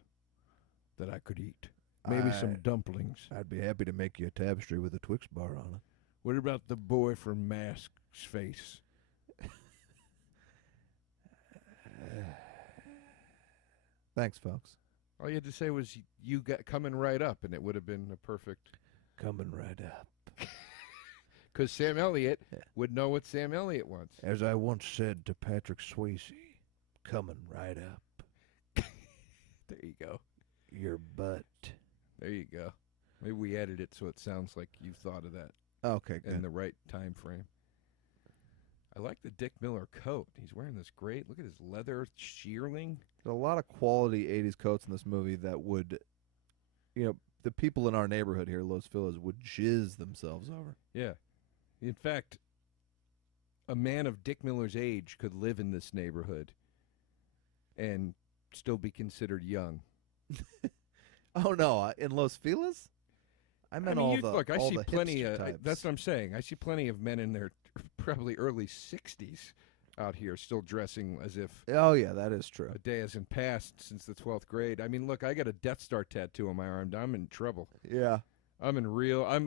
that I could eat? Maybe some dumplings. I'd be happy to make you a tapestry with a Twix bar on it. What about the boy from Mask's face? Thanks, folks. All you had to say was you got coming right up, and it would have been a perfect. Coming right up. Because Sam Elliott would know what Sam Elliott wants. As I once said to Patrick Swayze, coming right up. There you go. Your butt. There you go. Maybe we edit it so it sounds like you thought of that Okay, good. in the right time frame. I like the Dick Miller coat. He's wearing this great, look at his leather shearling. There's a lot of quality 80s coats in this movie that would, the people in our neighborhood here, Los Feliz, would jizz themselves over. Yeah. In fact, a man of Dick Miller's age could live in this neighborhood and still be considered young. Oh, no, in Los Feliz? I mean, look, I see plenty hipster of, types. that's what I'm saying. I see plenty of men in their probably early 60s out here still dressing as if Oh, yeah, that is true. a day hasn't passed since the 12th grade. I mean, look, I got a Death Star tattoo on my arm. I'm in trouble. Yeah. I'm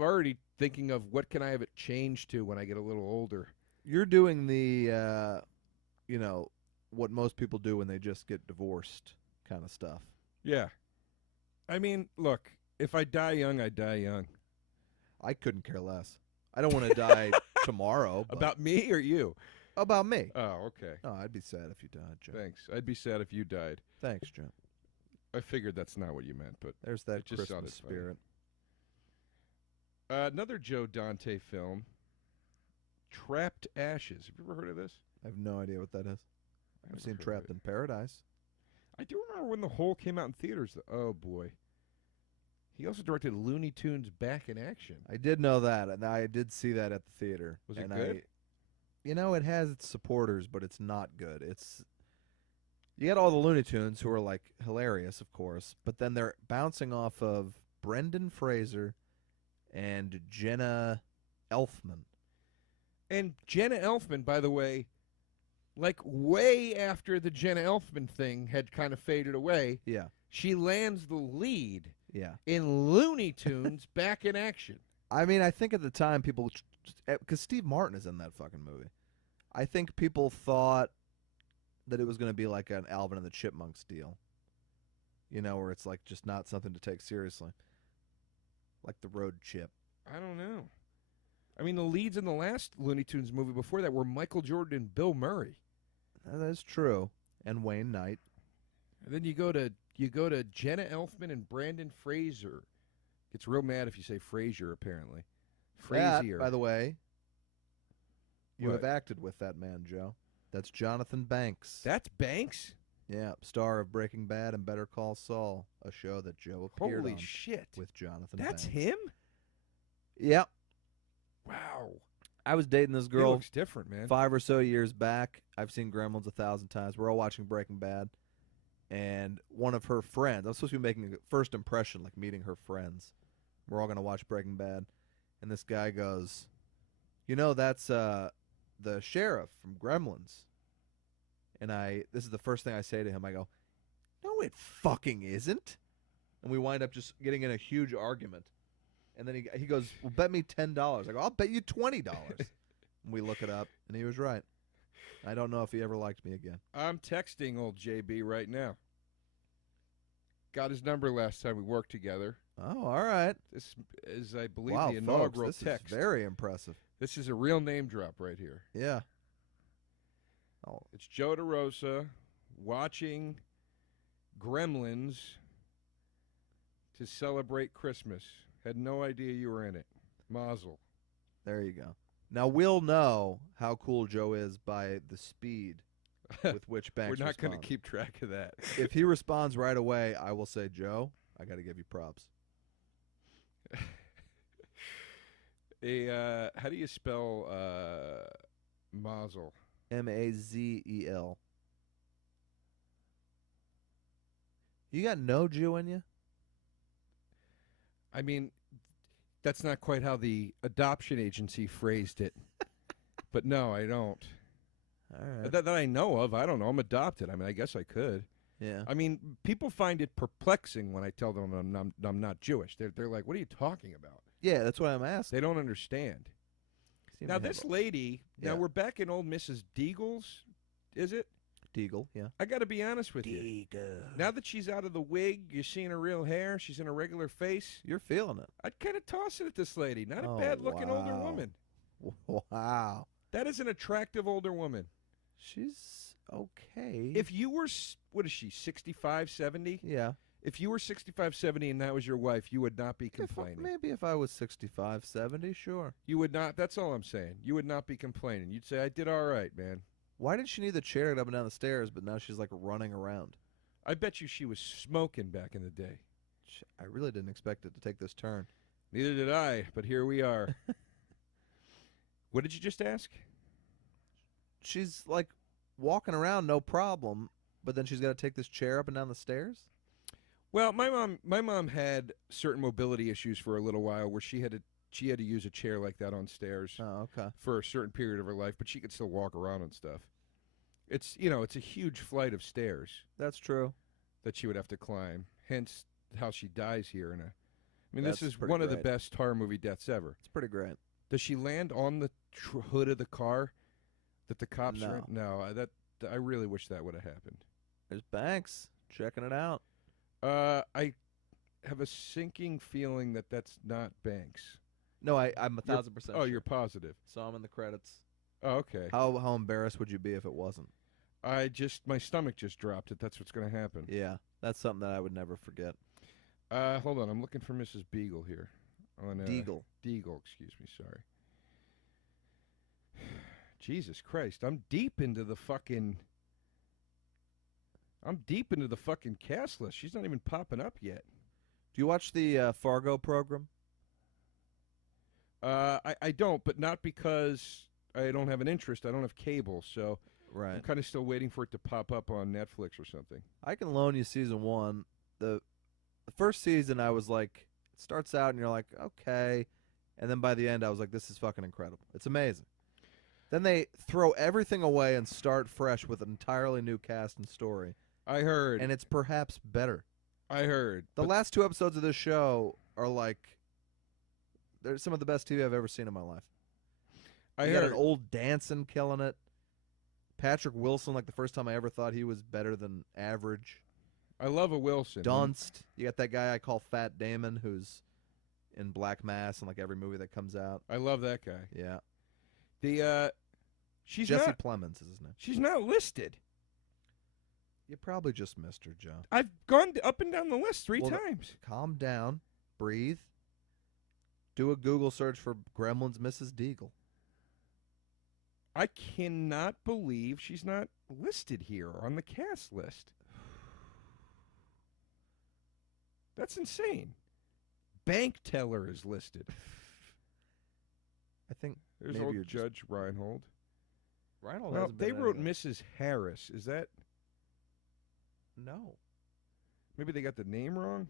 already thinking of what can I have it changed to when I get a little older. You're doing the, what most people do when they just get divorced kind of stuff. Yeah. I mean, look, if I die young, I die young. I couldn't care less. I don't want to die tomorrow. But About me or you? about me. Oh, okay. Oh, I'd be sad if you died, Joe. Thanks. I'd be sad if you died. Thanks, Joe. I figured that's not what you meant, but There's that It just Christmas sounded funny. spirit. Another Joe Dante film, Trapped Ashes. Have you ever heard of this? I have no idea what that is. I've never seen heard of Trapped it. in Paradise. I do remember when The Hole came out in theaters. Oh, boy. He also directed Looney Tunes Back in Action. I did know that, and I did see that at the theater. Was it and good? It has its supporters, but it's not good. You get all the Looney Tunes who are like hilarious, of course, but then they're bouncing off of Brendan Fraser and Jenna Elfman. And Jenna Elfman, by the way, like way after the Jenna Elfman thing had kind of faded away, Yeah, she lands the lead yeah. in Looney Tunes Back in Action. I mean, I think at the time people, because Steve Martin is in that fucking movie, I think people thought that it was going to be like an Alvin and the Chipmunks deal, where it's like just not something to take seriously, like the road chip. I don't know. I mean, the leads in the last Looney Tunes movie before that were Michael Jordan and Bill Murray. That is true, and Wayne Knight. And then you go to Jenna Elfman and Brandon Fraser. Gets real mad if you say Frazier, apparently. Frazier. That, by the way, you What? have acted with that man, Joe. That's Jonathan Banks. That's Banks? Yeah, star of Breaking Bad and Better Call Saul, a show that Joe appeared Holy on shit. with Jonathan That's Banks. him? Yep. Wow. I was dating this He girl looks different, man. 5 or so years back. I've seen Gremlins 1,000 times. We're all watching Breaking Bad. And one of her friends, I was supposed to be making a first impression, like meeting her friends. We're all going to watch Breaking Bad. And this guy goes, that's the sheriff from Gremlins. And this is the first thing I say to him. I go, no, it fucking isn't. And we wind up just getting in a huge argument. And then he goes, well, bet me $10. I go, I'll bet you $20. And we look it up, and he was right. I don't know if he ever liked me again. I'm texting old JB right now. Got his number last time we worked together. Oh, all right. This is, I believe, Wow, the inaugural folks, this text. is very impressive. This is a real name drop right here. Yeah. Oh, It's Joe DeRosa watching Gremlins to celebrate Christmas. Had no idea you were in it. Mazel. there you go. Now we'll know how cool Joe is by the speed with which Banks We're not going to responds. keep track of that. If he responds right away, I will say, Joe, I got to give you props. How do you spell mazel? Mazel. You got no Jew in you? I mean, that's not quite how the adoption agency phrased it. But no, I don't. All right. That I know of. I don't know. I'm adopted. I mean, I guess I could. Yeah. I mean, people find it perplexing when I tell them I'm not Jewish. They're like, what are you talking about? Yeah, that's what I'm asking. They don't understand. Seem Now, to have this a- lady, Yeah. now we're back in old Mrs. Deagle's, is it? Deagle, yeah. I got to be honest with you. Now that she's out of the wig, you're seeing her real hair, she's in a regular face, You're feeling it. I'd kind of toss it at this lady. Not a Oh, bad-looking older wow. woman. Wow. That is an attractive older woman. She's okay. If you were, what is she, 65, 70? Yeah. If you were 65, 70 and that was your wife, you would not be complaining. Maybe if I was 65, 70, sure. You would not. That's all I'm saying. You would not be complaining. You'd say, I did all right, man. Why did she need the chair to get up and down the stairs, but now she's like running around? I bet you she was smoking back in the day. I really didn't expect it to take this turn. Neither did I, but here we are. What did you just ask? She's like walking around, no problem, but then she's got to take this chair up and down the stairs? Well, my mom had certain mobility issues for a little while where she had to use a chair like that on stairs Oh, okay. for a certain period of her life, but she could still walk around and stuff. It's it's a huge flight of stairs That's true. that she would have to climb. Hence how she dies here in a. I mean, That's this is pretty one of the great. best horror movie deaths ever. It's pretty great. Does she land on the hood of the car that the cops are in? No, I really wish that would have happened. There's Banks checking it out. I have a sinking feeling that that's not Banks. No, I'm 1,000% Oh, sure. you're positive. Saw him in the credits. Oh, okay. How embarrassed would you be if it wasn't? My stomach just dropped it. That's what's going to happen. Yeah, that's something that I would never forget. Hold on. I'm looking for Mrs. Beagle here. Deagle. Deagle, excuse me. Sorry. Jesus Christ. I'm deep into the fucking cast list. She's not even popping up yet. Do you watch the Fargo program? I don't, but not because I don't have an interest. I don't have cable, so Right. I'm kind of still waiting for it to pop up on Netflix or something. I can loan you season 1. The first season, I was like, it starts out and you're like, okay. And then by the end, I was like, this is fucking incredible. It's amazing. Then they throw everything away and start fresh with an entirely new cast and story. I heard. And it's perhaps better. I heard. The last 2 episodes of this show are like, they're some of the best TV I've ever seen in my life. I You got heard. an old Danson killing it. Patrick Wilson, like the first time I ever thought he was better than average. I love a Wilson. Dunst. You got that guy I call Fat Damon, who's in Black Mass and like every movie that comes out. I love that guy. Yeah. She's Jesse not. Plemons is his name. She's not listed. You probably just missed her, Joe. I've gone up and down the list three Well, times. Calm down. Breathe. Do a Google search for Gremlins Mrs. Deagle. I cannot believe she's not listed here on the cast list. That's insane. Bank teller is listed. I think There's maybe old you're just- Judge Reinhold. Reinhold Well, hasn't they been in wrote anything. Mrs. Harris. Is that No. maybe they got the name wrong?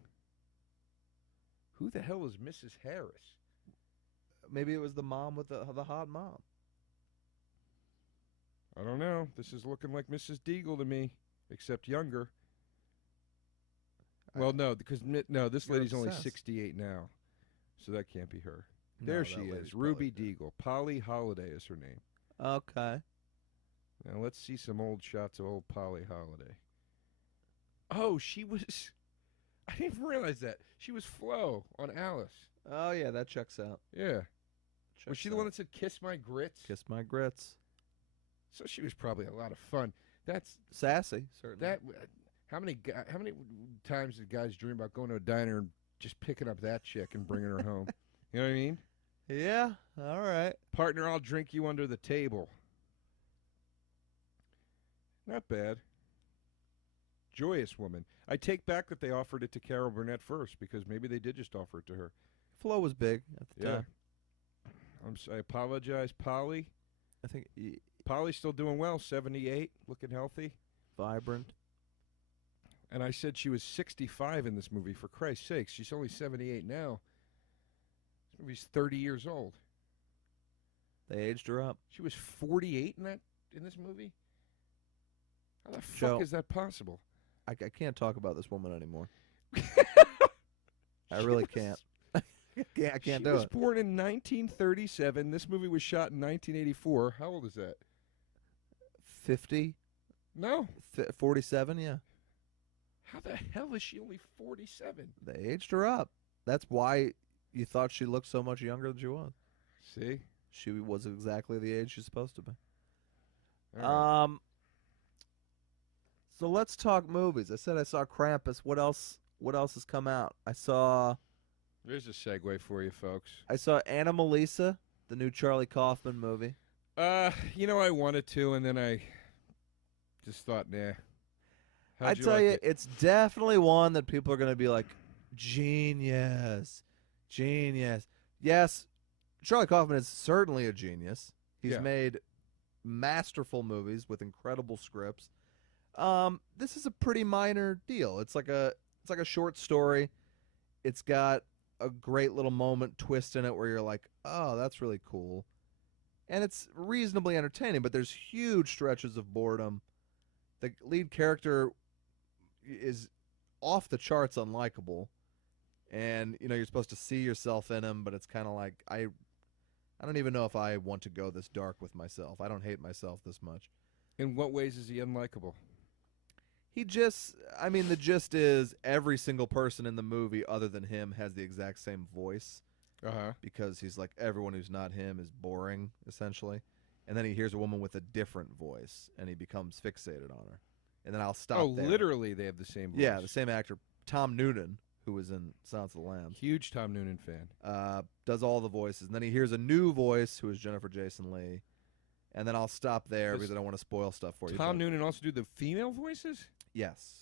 Who the hell is Mrs. Harris? Maybe it was the mom with the hot mom. I don't know. This is looking like Mrs. Deagle to me, except younger. Well, no, because this You're lady's only obsessed. 68 now, so that can't be her. No, There that she lady's is, Ruby probably Deagle. Polly Holiday is her name. Okay. Now let's see some old shots of old Polly Holiday. Oh, she was. I didn't realize that she was Flo on Alice. Oh yeah, that checks out. Yeah, was Checks she the out. one that said "Kiss my grits"? Kiss my grits? So she was probably a lot of fun. That's Sassy, certainly. that. How many times did guys dream about going to a diner and just picking up that chick and bringing her home? You know what I mean? Yeah. All right. Partner, I'll drink you under the table. Not bad. Joyous woman. I take back that they offered it to Carol Burnett first because maybe they did just offer it to her. Flo was big at the time. I apologize, Polly. I think Polly's still doing well, 78, looking healthy. vibrant. And I said she was 65 in this movie, for Christ's sakes. She's only 78 now. This movie's 30 years old. They aged her up. She was 48 in this movie? How the Joe. fuck is that possible? I can't talk about this woman anymore. I She really was- can't. I can't she do was it. born in 1937. This movie was shot in 1984. How old is that? 50, No. 47, yeah. How the hell is she only 47? They aged her up. That's why you thought she looked so much younger than she was. See? She was exactly the age she's supposed to be. All right. So let's talk movies. I said I saw Krampus. What else has come out? I saw There's a segue for you, folks. Anomalisa, the new Charlie Kaufman movie. I wanted to, and then I just thought, nah. I How'd you tell like you, it? it's definitely one that people are going to be like, genius. Yes, Charlie Kaufman is certainly a genius. He's Yeah. made masterful movies with incredible scripts. This is a pretty minor deal. It's like a short story. It's got a great little moment twist in it where you're like, oh, that's really cool. And it's reasonably entertaining, but there's huge stretches of boredom. The lead character is off the charts unlikable, and you're supposed to see yourself in him, but it's kind of like I don't even know if I want to go this dark with myself. I don't hate myself this much. In what ways is he unlikable? The gist is every single person in the movie other than him has the exact same voice, Uh-huh. because he's like, everyone who's not him is boring, essentially. And then he hears a woman with a different voice, and he becomes fixated on her. And then I'll stop there. Literally they have the same voice. Yeah, the same actor, Tom Noonan, who was in Silence of the Lambs, Huge Tom Noonan fan. does all the voices. And then he hears a new voice, who is Jennifer Jason Leigh. And then I'll stop there Does because I don't want to spoil stuff for you. Tom but- Noonan also do the female voices? Yes.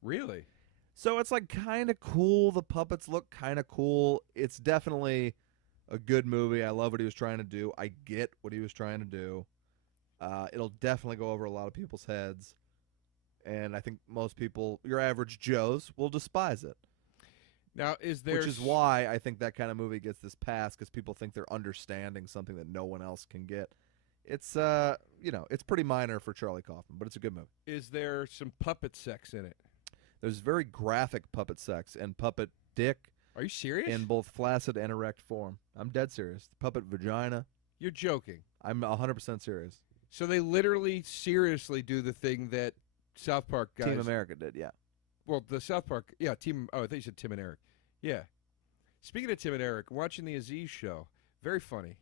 Really? So it's like kind of cool. The puppets look kind of cool. It's definitely a good movie. I love what he was trying to do. I get what he was trying to do. It'll definitely go over a lot of people's heads. And I think most people, your average Joes, will despise it. Now, is there... Which is why I think that kind of movie gets this pass, because people think they're understanding something that no one else can get. It's, it's pretty minor for Charlie Kaufman, but it's a good movie. Is there some puppet sex in it? There's very graphic puppet sex and puppet dick Are you serious? in both flaccid and erect form. I'm dead serious. Puppet vagina. You're joking. I'm 100% serious. So they literally seriously do the thing that South Park guys... Team America did, yeah. Well, the South Park... Yeah, Team... Oh, I thought you said Tim and Eric. Yeah. Speaking of Tim and Eric, watching the Aziz show, very funny.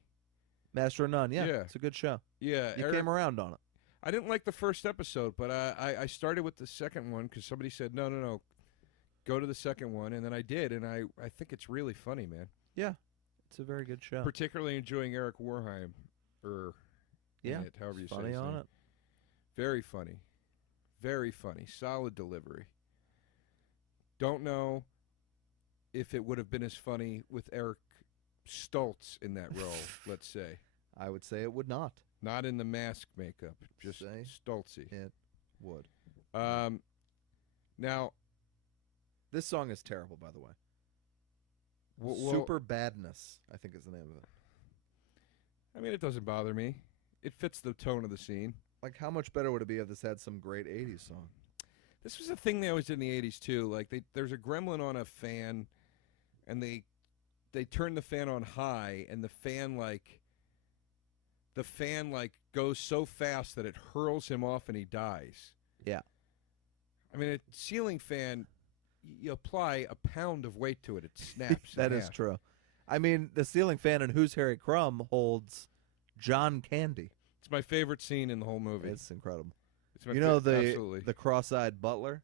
Master of None, yeah. Yeah. It's a good show. Yeah. You Eric, came around on it. I didn't like the first episode, but I started with the second one because somebody said, no, go to the second one, and then I did, and I think it's really funny, man. Yeah. It's a very good show. Particularly enjoying Eric Warheim, Yeah. in it, however you It's say funny his on name. it. Very funny. Very funny. Solid delivery. Don't know if it would have been as funny with Eric Stoltz in that role, let's say. I would say it would not. Not in the mask makeup, just Say Stoltzy. It would. Now, This song is terrible, by the way. well, Super Badness, I think is the name of it. I mean, it doesn't bother me. It fits the tone of the scene. Like, how much better would it be if this had some great 80s song? This was a thing they always did in the 80s, too. Like, there's a gremlin on a fan, and they turn the fan on high, and the fan, goes so fast that it hurls him off and he dies. Yeah. I mean, a ceiling fan, you apply a pound of weight to it, it snaps. That is true. I mean, the ceiling fan in Who's Harry Crumb holds John Candy. It's my favorite scene in the whole movie. It's incredible. It's my absolutely. The cross-eyed butler?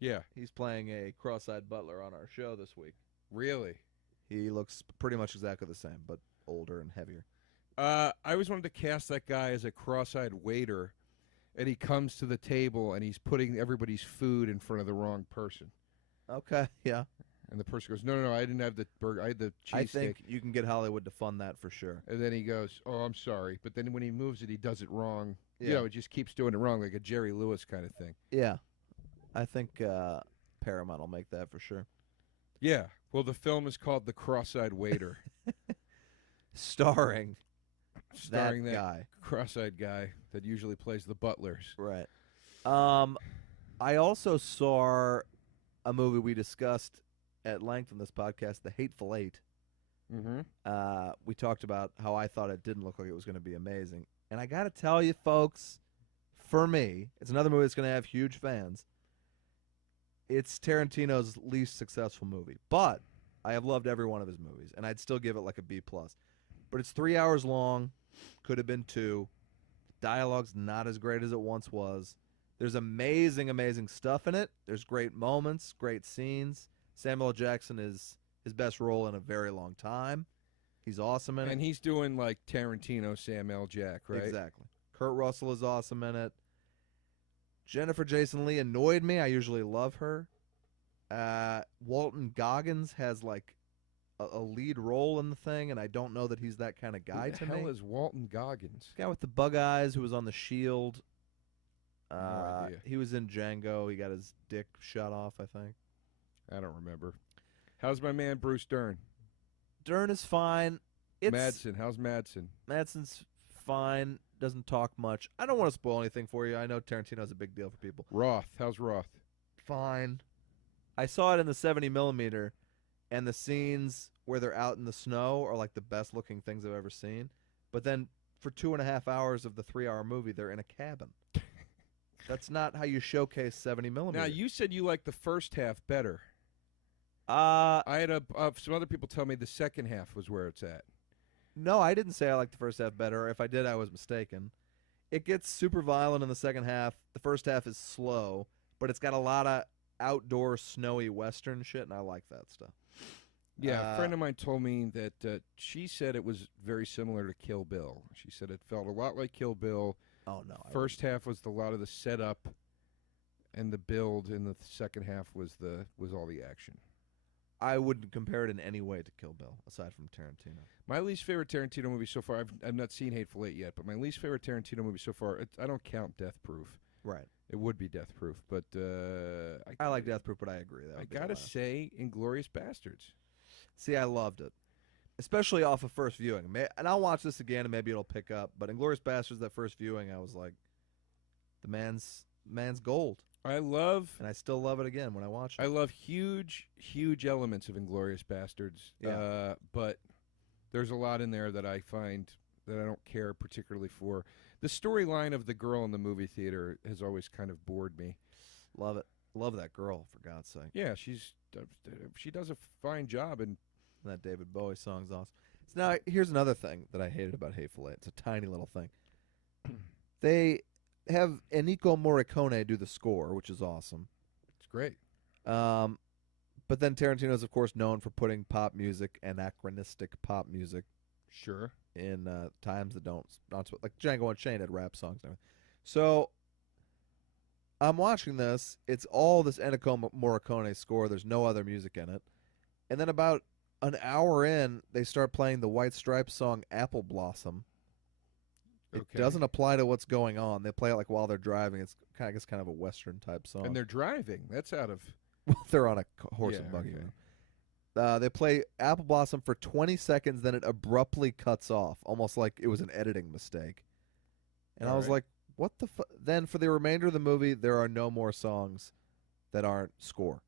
Yeah. He's playing a cross-eyed butler on our show this week. Really? He looks pretty much exactly the same, but older and heavier. I always wanted to cast that guy as a cross-eyed waiter, and he comes to the table, and he's putting everybody's food in front of the wrong person. Okay, yeah. And the person goes, no, I didn't have the burger. I had the cheesesteak. I think you can get Hollywood to fund that for sure. And then he goes, oh, I'm sorry. But then when he moves it, he does it wrong. Yeah. You know, it just keeps doing it wrong, like a Jerry Lewis kind of thing. Yeah. I think Paramount will make that for sure. Yeah. Well, the film is called The Cross-Eyed Waiter. Starring that guy. Cross-eyed guy that usually plays the butlers. Right. I also saw a movie we discussed at length on this podcast, The Hateful Eight. Mm-hmm. We talked about how I thought it didn't look like it was going to be amazing. And I got to tell you, folks, for me, it's another movie that's going to have huge fans. It's Tarantino's least successful movie. But I have loved every one of his movies, and I'd still give it like a B+. But it's 3 hours long. Could have been 2. Dialogue's not as great as it once was. There's amazing, amazing stuff in it. There's great moments, great scenes. Samuel L. Jackson is his best role in a very long time. He's awesome in it. And he's doing like Tarantino, Sam L. Jack, right? Exactly. Kurt Russell is awesome in it. Jennifer Jason Leigh annoyed me. I usually love her. Walton Goggins has like a lead role in the thing, and I don't know that he's that kind of guy to me. Who the hell is Walton Goggins? The guy with the bug eyes who was on The Shield. No idea. He was in Django. He got his dick shot off, I think. I don't remember. How's my man Bruce Dern? Dern is fine. Madsen. How's Madsen? Madsen's fine. Doesn't talk much. I don't want to spoil anything for you. I know Tarantino's a big deal for people. Roth. How's Roth? Fine. I saw it in the 70mm, and the scenes where they're out in the snow are like the best looking things I've ever seen. But then for 2.5 hours of the 3-hour movie, they're in a cabin. That's not how you showcase 70mm. Now, you said you liked the first half better. I had some other people tell me the second half was where it's at. No, I didn't say I liked the first half better. If I did, I was mistaken. It gets super violent in the second half. The first half is slow, but it's got a lot of outdoor snowy western shit, and I like that stuff. Yeah, a friend of mine told me that she said it was very similar to Kill Bill. She said it felt a lot like Kill Bill. Oh, no. First half was a lot of the setup and the build, and the second half was all the action. I wouldn't compare it in any way to Kill Bill, aside from Tarantino. My least favorite Tarantino movie so far, I've not seen Hateful Eight yet, but my least favorite Tarantino movie so far, I don't count Death Proof. Right. It would be Death Proof, but I like Death Proof, but I agree. I gotta say, Inglourious Bastards. See, I loved it, especially off of first viewing. And I'll watch this again, and maybe it'll pick up. But Inglourious Bastards, that first viewing, I was like, the man's gold. And I still love it again when I watch it. I love huge, huge elements of Inglourious Bastards. Yeah. But there's a lot in there that I find that I don't care particularly for. The storyline of the girl in the movie theater has always kind of bored me. Love it. Love that girl, for God's sake. Yeah, she does a fine job. And that David Bowie song's awesome. So now, here's another thing that I hated about Hateful Eight. It's a tiny little thing. They have Ennio Morricone do the score, which is awesome. It's great. But then Tarantino's, of course, known for putting pop music, anachronistic pop music, sure, in times that not like Django Unchained had rap songs and everything. So I'm watching this. It's all this Ennio Morricone score. There's no other music in it. And then about an hour in, they start playing the White Stripes song Apple Blossom. It doesn't apply to what's going on. They play it like while they're driving. It's kind of a Western type song. And they're driving. That's out of... Well, they're on a horse and buggy. Okay. They play Apple Blossom for 20 seconds, then it abruptly cuts off, almost like it was an editing mistake. And I was like, What the then for the remainder of the movie, there are no more songs that aren't score.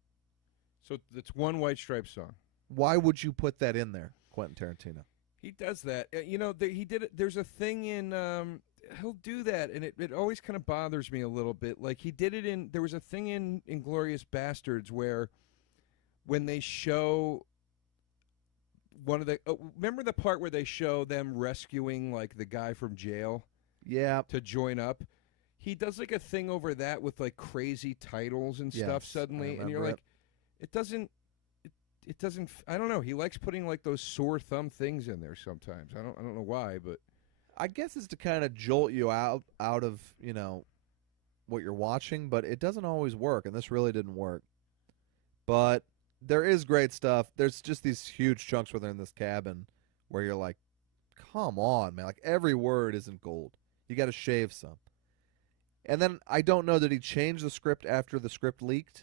So it's one White Stripes song. Why would you put that in there, Quentin Tarantino? He does that. He did it. There's a thing in. He'll do that, and it always kind of bothers me a little bit. Like he did it in. There was a thing in Inglourious Bastards where, when they show one of the. Remember the part where they show them rescuing like the guy from jail? Yeah. To join up. He does like a thing over that with like crazy titles and stuff suddenly, and you're like, it doesn't. It doesn't. I don't know. He likes putting like those sore thumb things in there sometimes. I don't know why, but I guess it's to kind of jolt you out of what you're watching, but it doesn't always work, and this really didn't work. But there is great stuff. There's just these huge chunks where they're in this cabin where you're like, come on, man! Like every word isn't gold. You got to shave some. And then I don't know, did he change the script after the script leaked?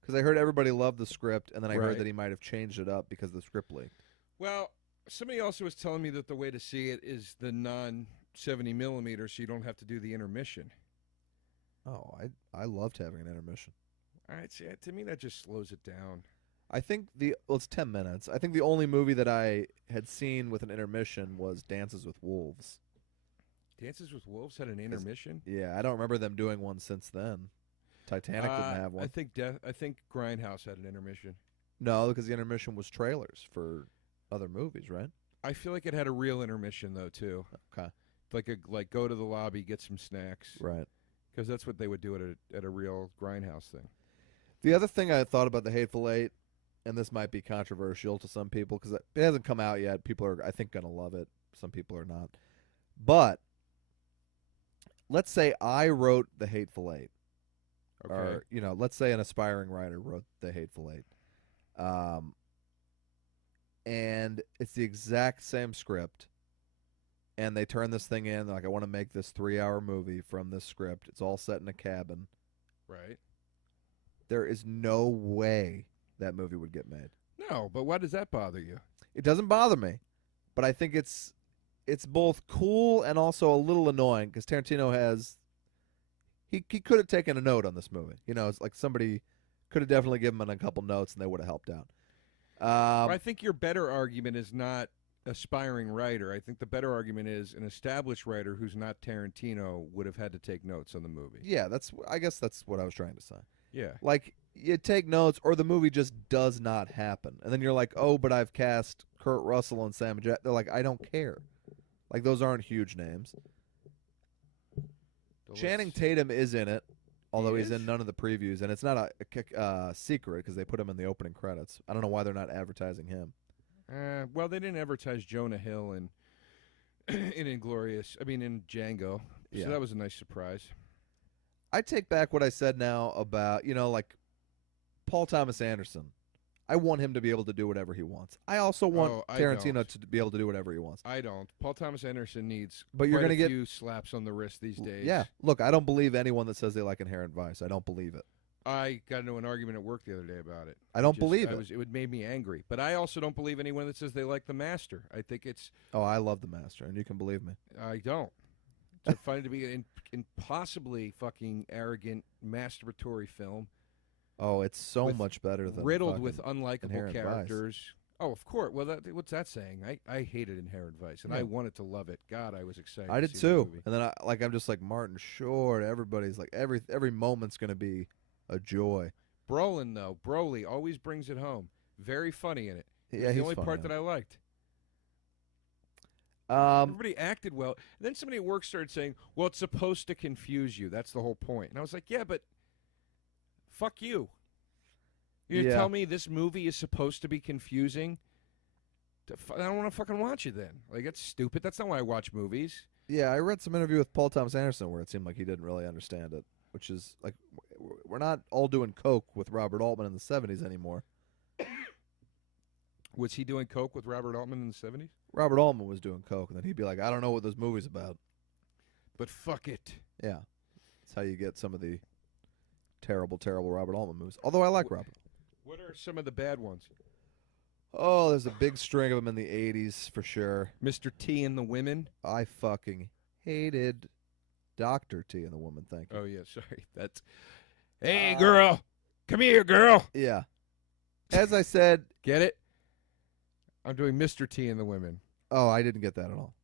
Because I heard everybody loved the script, and then I heard that he might have changed it up because the script leaked. Well, somebody also was telling me that the way to see it is the non-70 millimeter, so you don't have to do the intermission. Oh, I loved having an intermission. All right, see, to me that just slows it down. I think it's 10 minutes. I think the only movie that I had seen with an intermission was Dances with Wolves. Dances with Wolves had an intermission? Yeah, I don't remember them doing one since then. Titanic didn't have one. I think Grindhouse had an intermission. No, because the intermission was trailers for other movies, right? I feel like it had a real intermission though too. Okay. Like go to the lobby, get some snacks. Right. Because that's what they would do at a real Grindhouse thing. The other thing I thought about the Hateful Eight, and this might be controversial to some people because it hasn't come out yet. People are, I think, going to love it. Some people are not. But let's say I wrote the Hateful Eight. Okay. Or, let's say an aspiring writer wrote the Hateful Eight. And it's the exact same script. And they turn this thing in. They're like, I want to make this 3-hour movie from this script. It's all set in a cabin. Right. There is no way that movie would get made. No, but why does that bother you? It doesn't bother me. But I think it's both cool and also a little annoying because Tarantino has... He could have taken a note on this movie. It's like somebody could have definitely given him a couple notes and they would have helped out. I think your better argument is not aspiring writer. I think the better argument is an established writer who's not Tarantino would have had to take notes on the movie. Yeah, I guess that's what I was trying to say. Yeah. Like, you take notes or the movie just does not happen. And then you're like, oh, but I've cast Kurt Russell and Sam Jackson. They're like, I don't care. Like, those aren't huge names. Channing Tatum is in it, although he's in none of the previews, and it's not a secret because they put him in the opening credits. I don't know why they're not advertising him. Well, they didn't advertise Jonah Hill in in Django, so that was a nice surprise. I take back what I said now about, like Paul Thomas Anderson. I want him to be able to do whatever he wants. I also want Tarantino to be able to do whatever he wants. I don't. Paul Thomas Anderson needs quite a few slaps on the wrist these days. Yeah. Look, I don't believe anyone that says they like Inherent Vice. I don't believe it. I got into an argument at work the other day about it. I don't believe it. It made me angry. But I also don't believe anyone that says they like The Master. I think it's... Oh, I love The Master, and you can believe me. I don't. I find it to be an impossibly fucking arrogant, masturbatory film. Oh, it's so much better than riddled with unlikable characters. Vice. Oh, of course. Well, what's that saying? I hated Inherent Vice, and I wanted to love it. God, I was excited. I did too. And then I'm just like Martin Short. Everybody's like every moment's gonna be a joy. Broly always brings it home. Very funny in it. Yeah, he's the only part that I liked. Everybody acted well. And then somebody at work started saying, "Well, it's supposed to confuse you. That's the whole point." And I was like, "Yeah, but." Fuck you. You tell me this movie is supposed to be confusing? I don't want to fucking watch it then. Like, that's stupid. That's not why I watch movies. Yeah, I read some interview with Paul Thomas Anderson where it seemed like he didn't really understand it, which is like, we're not all doing coke with Robert Altman in the 70s anymore. Was he doing coke with Robert Altman in the 70s? Robert Altman was doing coke, and then he'd be like, I don't know what this movie's about. But fuck it. Yeah. That's how you get some of the terrible, terrible Robert Altman movies. Although I like Robert. What are some of the bad ones? Oh, there's a big string of them in the 80s for sure. Mr. T and the Women? I fucking hated Dr. T and the Woman, thank you. Oh, yeah, sorry. That's, hey, girl. Come here, girl. Yeah. As I said. Get it? I'm doing Mr. T and the Women. Oh, I didn't get that at all.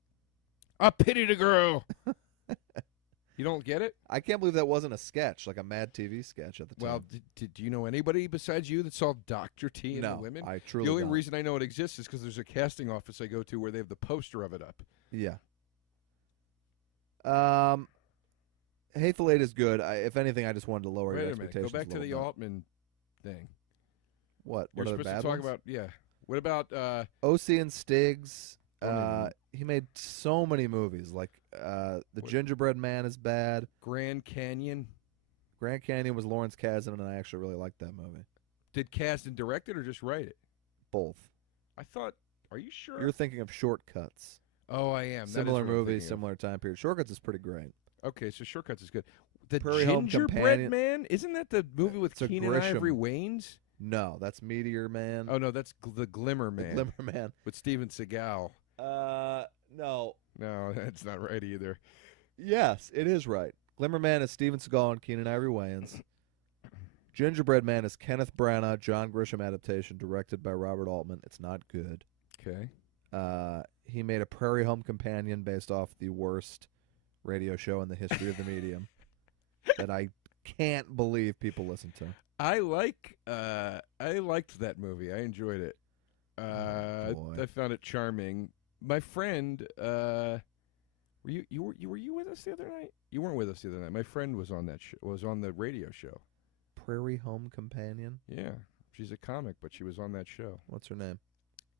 I pity the girl. You don't get it? I can't believe that wasn't a sketch, like a Mad TV sketch at the time. Well, do you know anybody besides you that saw Dr. T and the Women? I truly The only don't. reason I know it exists is because there's a casting office I go to where they have the poster of it up. Yeah. Hateful Eight is good. If anything, I just wanted to lower your Wait a minute. expectations. Go back to a the little Altman thing. What? You're What are the supposed bad to talk ones? about, yeah. What about, OC and Stiggs. Oh, He made so many movies. Like The Gingerbread Man is bad. Grand Canyon? Grand Canyon was Lawrence Kasdan, and I actually really liked that movie. Did Kasdan direct it or just write it? Both. I thought, are you sure? You're thinking of Shortcuts. Oh, I am. That is Similar what I'm movie, thinking of. similar time period. Shortcuts is pretty great. Okay, so Shortcuts is good. The Prairie Home Gingerbread Companion- Man? Isn't that the movie with It's a Keenan Grisham. Ivory Wayans? No, that's Meteor Man. Oh, no, that's the Glimmer The Man Glimmer Man. with Steven Seagal. No. No, that's not right either. Yes, it is right. Glimmer Man is Steven Seagal and Keenan Ivory Wayans. Gingerbread Man is Kenneth Branagh, John Grisham adaptation, directed by Robert Altman. It's not good. Okay. He made a Prairie Home Companion based off the worst radio show in the history of the medium that I can't believe people listen to. I liked that movie. I enjoyed it. boy. I found it charming. My friend, were you with us the other night? You weren't with us the other night. My friend was on that was on the radio show. Prairie Home Companion? Yeah, she's a comic, but she was on that show. What's her name?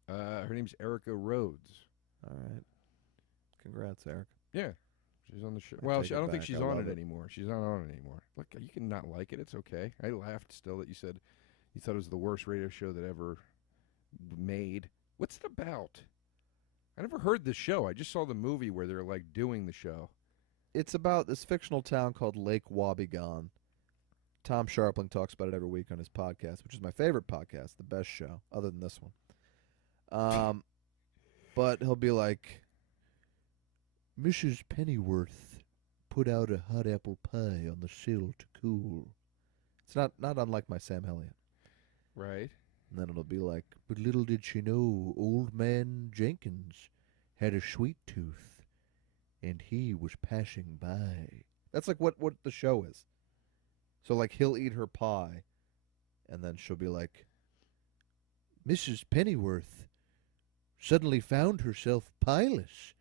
Her name's Erica Rhodes. All right. Congrats, Eric. Yeah, she's on the show. I Well, take I it don't think back. she's I on love it it. anymore. She's not on it anymore. Look, you can not like it. It's okay. I laughed still that you said you thought it was the worst radio show that ever made. What's it about? I never heard the show. I just saw the movie where they're like doing the show. It's about this fictional town called Lake Wobegon. Tom Sharpling talks about it every week on his podcast, which is my favorite podcast, the best show, other than this one. But he'll be like, Mrs. Pennyworth put out a hot apple pie on the sill to cool. It's not unlike my Sam Elliott. Right. And then it'll be like, but little did she know old man Jenkins had a sweet tooth, and he was passing by. That's like what the show is. So, like, he'll eat her pie, and then she'll be like, Mrs. Pennyworth suddenly found herself pieless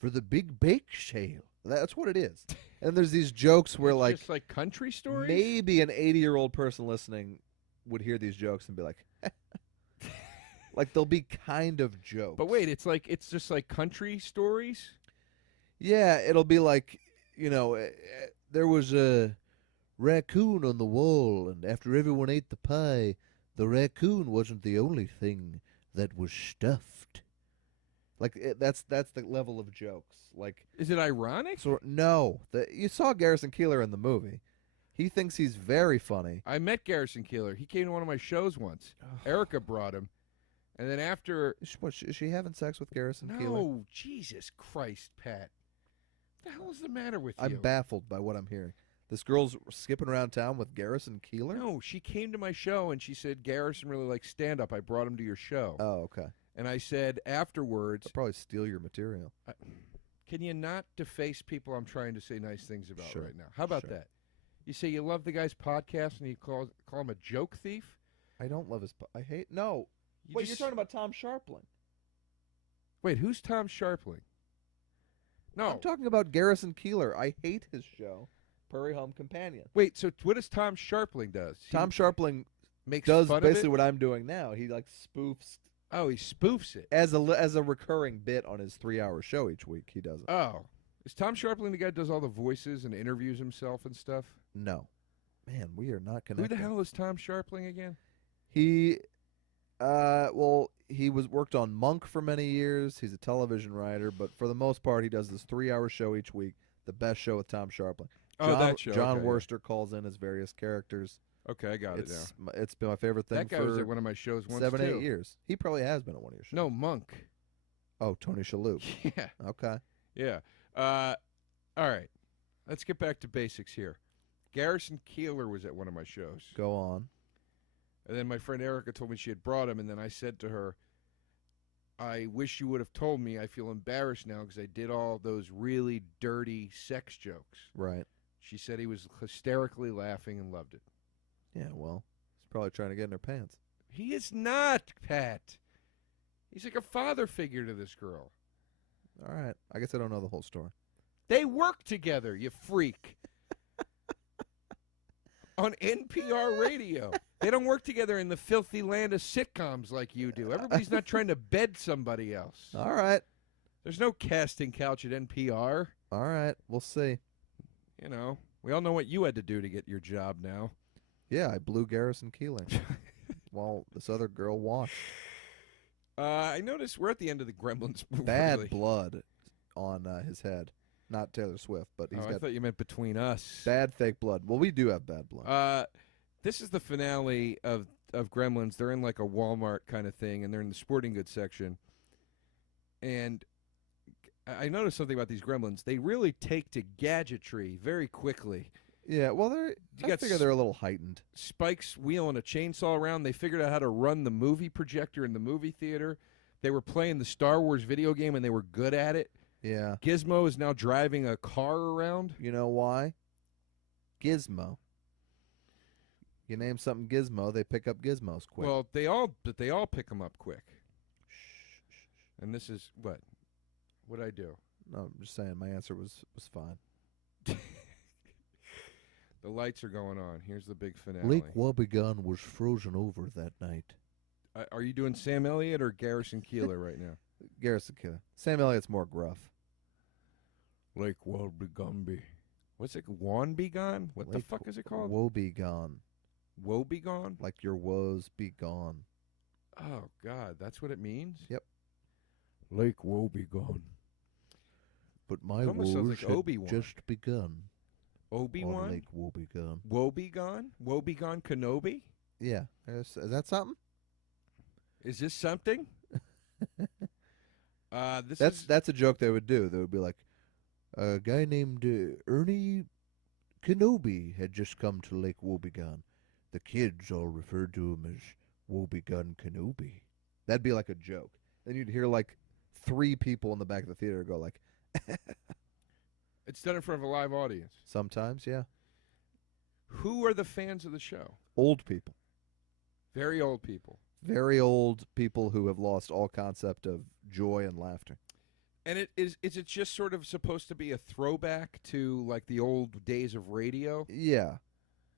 for the big bake sale. That's what it is. And there's these jokes where, It's like, just like country stories. maybe an 80-year-old person listening would hear these jokes and be like, like, they'll be kind of jokes. But wait, it's just like country stories. Yeah, it'll be like, there was a raccoon on the wall, and after everyone ate the pie, the raccoon wasn't the only thing that was stuffed. Like, that's the level of jokes. Like, Is it ironic? so no, you saw Garrison Keillor in the movie. He thinks he's very funny. I met Garrison Keillor. He came to one of my shows once. Erica brought him, and then after. Is she having sex with Garrison Keillor? No, Jesus Christ, Pat. What the hell is the matter with you? I'm baffled by what I'm hearing. This girl's skipping around town with Garrison Keillor? No, she came to my show and she said Garrison really likes stand-up. I brought him to your show. Oh, okay. And I said afterwards, I'll probably steal your material. can you not deface people I'm trying to say nice things about Sure. right now? How about Sure. that? You say you love the guy's podcast and you call him a joke thief? I don't love his... I hate... No. Wait, you're talking about Tom Sharpling. Wait, who's Tom Sharpling? No. I'm talking about Garrison Keillor. I hate his show, Prairie Home Companion. Wait, so what does Tom Sharpling does? Tom Sharpling makes does fun basically of it? what I'm doing now. He like spoofs Oh, he spoofs it. as a recurring bit on his 3-hour show each week. He does it. Oh. Is Tom Sharpling the guy that does all the voices and interviews himself and stuff? No, man, we are not Who connected. the hell is Tom Sharpling again? He, he worked on Monk for many years. He's a television writer, but for the most part, he does this 3-hour show each week. The best show with Tom Sharpling. Oh, that show. John Okay, Worster calls in as various characters. Okay, I got it now. It's been my favorite thing That guy for was at one of my shows once 7, too. 8 years. He probably has been at one of your shows. No, Monk. Oh, Tony Shalhoub. Yeah. Okay. Yeah. All right. let's get back to basics here. Garrison Keillor was at one of my shows. Go on. And then my friend Erica told me she had brought him, and then I said to her, I wish you would have told me. I feel embarrassed now because I did all those really dirty sex jokes. Right. She said he was hysterically laughing and loved it. Yeah, well, he's probably trying to get in her pants. He is not, Pat. He's like a father figure to this girl. All right. I guess I don't know the whole story. They work together, you freak. On NPR radio. They don't work together in the filthy land of sitcoms like you do. Everybody's not trying to bed somebody else. All right. There's no casting couch at NPR. All right. We'll see. You know, we all know what you had to do to get your job now. Yeah, I blew Garrison Keillor while this other girl watched. I noticed we're at the end of the Gremlins movie. Bad blood on his head. Not Taylor Swift, but he's I got thought you meant between us. bad fake blood. Well, we do have bad blood. This is the finale of Gremlins. They're in like a Walmart kind of thing, and they're in the sporting goods section. And I noticed something about these Gremlins. They really take to gadgetry very quickly. Yeah, well, I figure they're a little heightened. Spike's wheeling a chainsaw around. They figured out how to run the movie projector in the movie theater. They were playing the Star Wars video game, and they were good at it. Yeah. Gizmo is now driving a car around. You know why? Gizmo. You name something Gizmo, they pick up Gizmos quick. Well, they all pick them up quick. And this is what? What'd I do? No, I'm just saying my answer was fine. The lights are going on. Here's the big finale. Lake Wobegon was frozen over that night. Are you doing Sam Elliott or Garrison Keillor right now? Garrison Keillor. Sam Elliott's more gruff. Lake Wobegon. What's it? Wobegon? What the fuck is it called? Wobegon. Wobegon? Like your woes be gone. Oh, God. That's what it means? Yep. Lake Wobegon. But my It almost sounds like woes Obi-Wan. had just begun on Obi-Wan? Lake Wobegon. Wobegon? Wobegon Kenobi? Yeah. Is that something? Is this something? That's a joke they would do. They would be like, a guy named Ernie Kenobi had just come to Lake Wobegon. The kids all referred to him as Wobegon Kenobi. that'd be like a joke. Then you'd hear like 3 people in the back of the theater go like, It's done in front of a live audience. sometimes, yeah. Who are the fans of the show? Old people. Very old people. Very old people who have lost all concept of joy and laughter. And is it just sort of supposed to be a throwback to like the old days of radio? Yeah.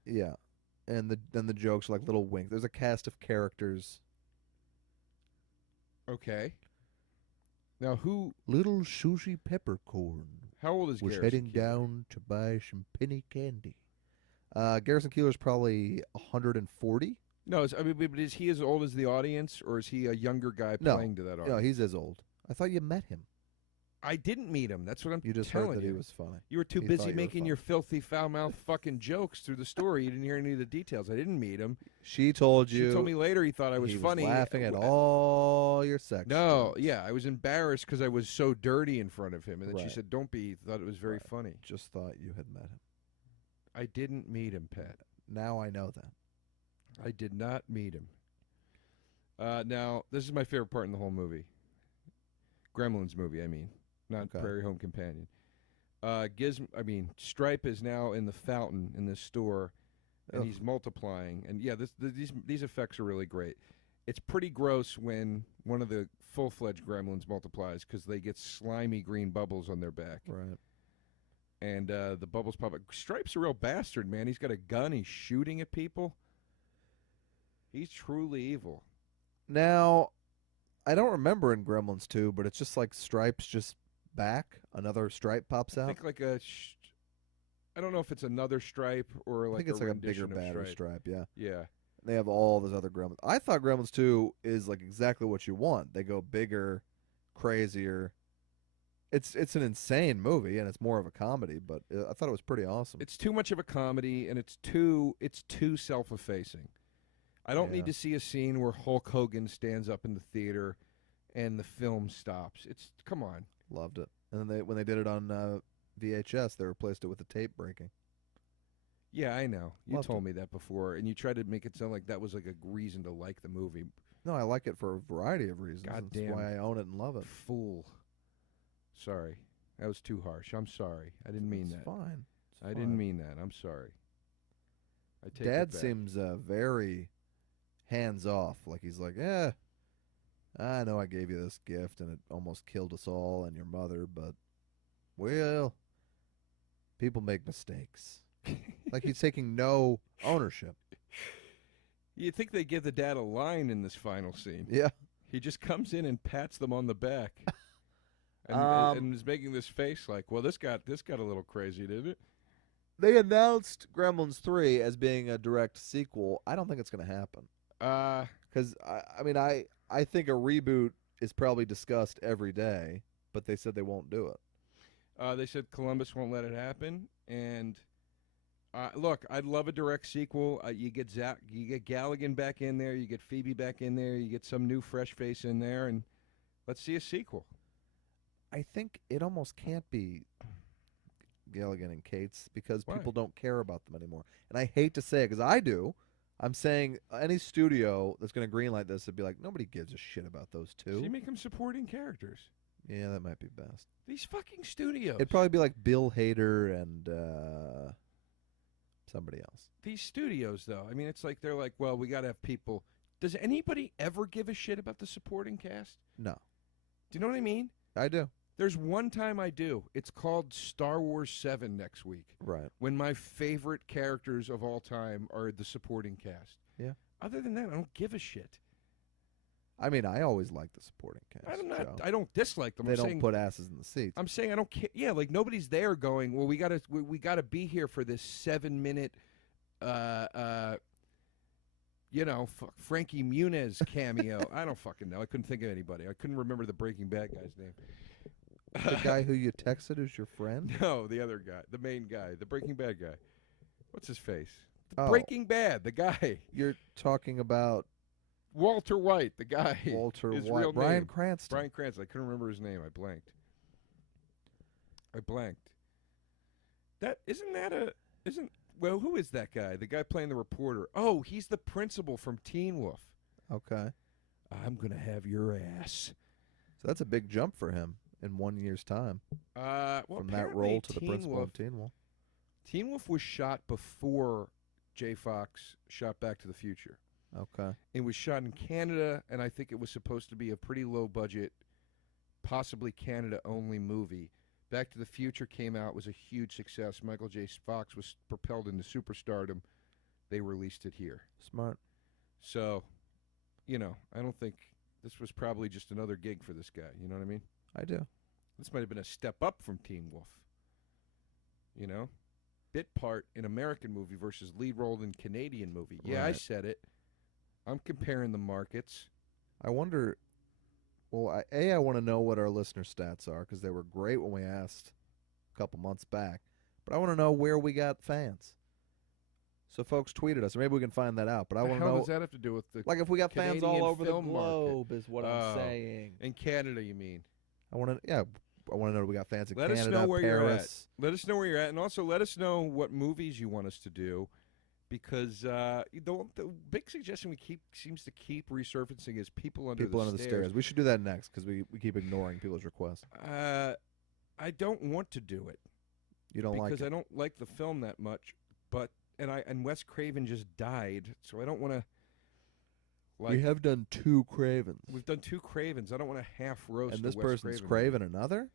Yeah. And then the jokes are like little winks. There's a cast of characters. Okay. Now Little Susie Peppercorn how old is was Garrison heading Keillor? down to buy some penny candy. Garrison Keillor's probably 140. No, but is he as old as the audience, or is he a younger guy No. playing to that audience? No, he's as old. I thought you met him. I didn't meet him. That's what I'm You just telling heard that you. he was funny. You were too He busy thought you were making funny. your filthy, foul-mouthed fucking jokes through the story. You didn't hear any of the details. I didn't meet him. She told you. She told me later he thought I was he funny. was laughing at all your sex No, jokes. yeah, I was embarrassed because I was so dirty in front of him. And then she Right. said, don't be. Thought it was very Right. funny. Just thought you had met him. I didn't meet him, Pat. Now I know that. I did not meet him. Now, this is my favorite part in the whole movie. Gremlins movie, I mean. Not Okay. Prairie Home Companion. Stripe is now in the fountain in this store, and Ugh. he's multiplying. And yeah, these effects are really great. It's pretty gross when one of the full-fledged gremlins multiplies because they get slimy green bubbles on their back. Right. And the bubbles pop up. Stripe's a real bastard, man. He's got a gun. He's shooting at people. He's truly evil. Now, I don't remember in Gremlins 2, but it's just like Stripe's just back. Another Stripe pops I out. think like I don't know if it's another Stripe or like I think it's like a bigger, rendition of badder Stripe, yeah. Yeah. They have all those other Gremlins. I thought Gremlins 2 is like exactly what you want. They go bigger, crazier. It's an insane movie, and it's more of a comedy, but I thought it was pretty awesome. It's too much of a comedy, and it's too self-effacing. I don't Yeah. need to see a scene where Hulk Hogan stands up in the theater and the film stops. Come on. Loved it. And then when they did it on VHS, they replaced it with a tape breaking. Yeah, I know. You Loved told me that before, and you tried to make it sound like that was like a reason to like the movie. No, I like it for a variety of reasons. God That's damn. why I own it and love it. Fool. Sorry. That was too harsh. I'm sorry. I didn't mean It's that. fine. It's I fine. didn't mean that. I'm sorry. I take Dad it back. seems very hands off. Like he's like, I know I gave you this gift and it almost killed us all and your mother, but, well, people make mistakes. Like he's taking no ownership. You'd think they give the dad a line in this final scene. Yeah. He just comes in and pats them on the back. And is making this face like, well, this got a little crazy, didn't it? They announced Gremlins 3 as being a direct sequel. I don't think it's going to happen. Because, I think a reboot is probably discussed every day, but they said they won't do it. They said Columbus won't let it happen, and look, I'd love a direct sequel. You get you get Galligan back in there, you get Phoebe back in there, you get some new fresh face in there, and let's see a sequel. I think it almost can't be Galligan and Cates because Why? people don't care about them anymore. And I hate to say it because I do. I'm saying any studio that's going to greenlight this would be like, nobody gives a shit about those two. So you make them supporting characters. Yeah, that might be best. These fucking studios. It'd probably be like Bill Hader and somebody else. These studios, though, I mean, it's like they're like, well, we got to have people. Does anybody ever give a shit about the supporting cast? No. Do you know what I mean? I do. There's one time I do. It's called Star Wars 7 next week. Right. When my favorite characters of all time are the supporting cast. Yeah. Other than that, I don't give a shit. I mean, I always like the supporting cast. Joe. I don't dislike them. They I'm don't saying, put asses in the seats. I'm saying I don't care. Yeah, like nobody's there going, well, we gotta be here for this 7-minute, Frankie Muniz cameo. I don't fucking know. I couldn't think of anybody. I couldn't remember the Breaking Bad guy's name. The guy who you texted is your friend? No, the other guy, the main guy, the Breaking Bad guy. What's his face? Oh. Breaking Bad, the guy. You're talking about Walter White, the guy. Walter his White. real Bryan name. Cranston. Bryan Cranston. I couldn't remember his name. I blanked. Well, who is that guy? The guy playing the reporter. Oh, he's the principal from Teen Wolf. Okay. I'm gonna have your ass. So that's a big jump for him in 1 year's time. From that role to the principal of Teen Wolf. Teen Wolf was shot before J. Fox shot Back to the Future. Okay. It was shot in Canada, and I think it was supposed to be a pretty low-budget, possibly Canada-only movie. Back to the Future came out, was a huge success. Michael J. Fox was propelled into superstardom. They released it here. Smart. So, I don't think this was probably just another gig for this guy. You know what I mean? I do. This might have been a step up from Teen Wolf. Bit part in American movie versus lead role in Canadian movie. Yeah, I Right. said it. I'm comparing the markets. I wonder. Well, I want to know what our listener stats are because they were great when we asked a couple months back. But I want to know where we got fans. So folks tweeted us, or maybe we can find that out. But I What want the to hell know, does that have to do with the like, if we got fans Canadian all over the film market? Globe is what I'm Oh. saying. In Canada, you mean? I want to know if we got fans in Let us Canada, know where Paris. you're at. Let us know where you're at, and also let us know what movies you want us to do, because the big suggestion we seems to keep resurfacing is People Under the Stairs. We should do that next because we keep ignoring people's requests. I don't want to do it. You don't like because it. I don't like the film that much, and Wes Craven just died, so I don't want to. We have done 2 Cravens. We've done 2 Cravens. I don't want to half roast. And this Wes person's Craven Craven another?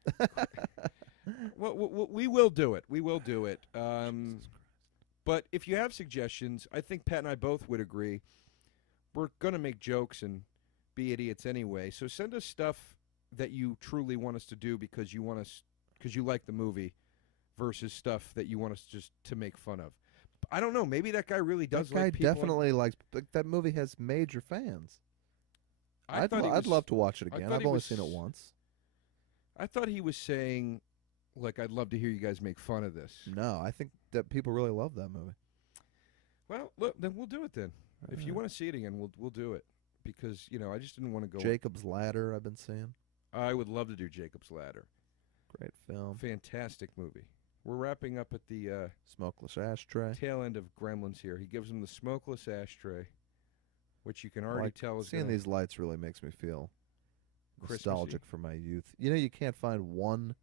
Well, we will do it. We will do it. But if you have suggestions, I think Pat and I both would agree. We're going to make jokes and be idiots anyway. So send us stuff that you truly want us to do because you like the movie, versus stuff that you want us just to make fun of. I don't know. Maybe that guy really does. That guy like people definitely likes. That movie has major fans. I'd I'd love to watch it I again. thought I've he only was- seen it once. I thought he was saying, like, I'd love to hear you guys make fun of this. No, I think that people really love that movie. Well, look, then we'll do it then. If you Alright. want to see it again, we'll do it. Because, I just didn't want to go. Jacob's Ladder, I've been seeing. I would love to do Jacob's Ladder. Great film. Fantastic movie. We're wrapping up at the Smokeless ashtray. tail end of Gremlins here. He gives him the smokeless ashtray, which you can already tell is seeing gonna- these lights really makes me feel Christmassy. nostalgic for my youth. You know, you can't find one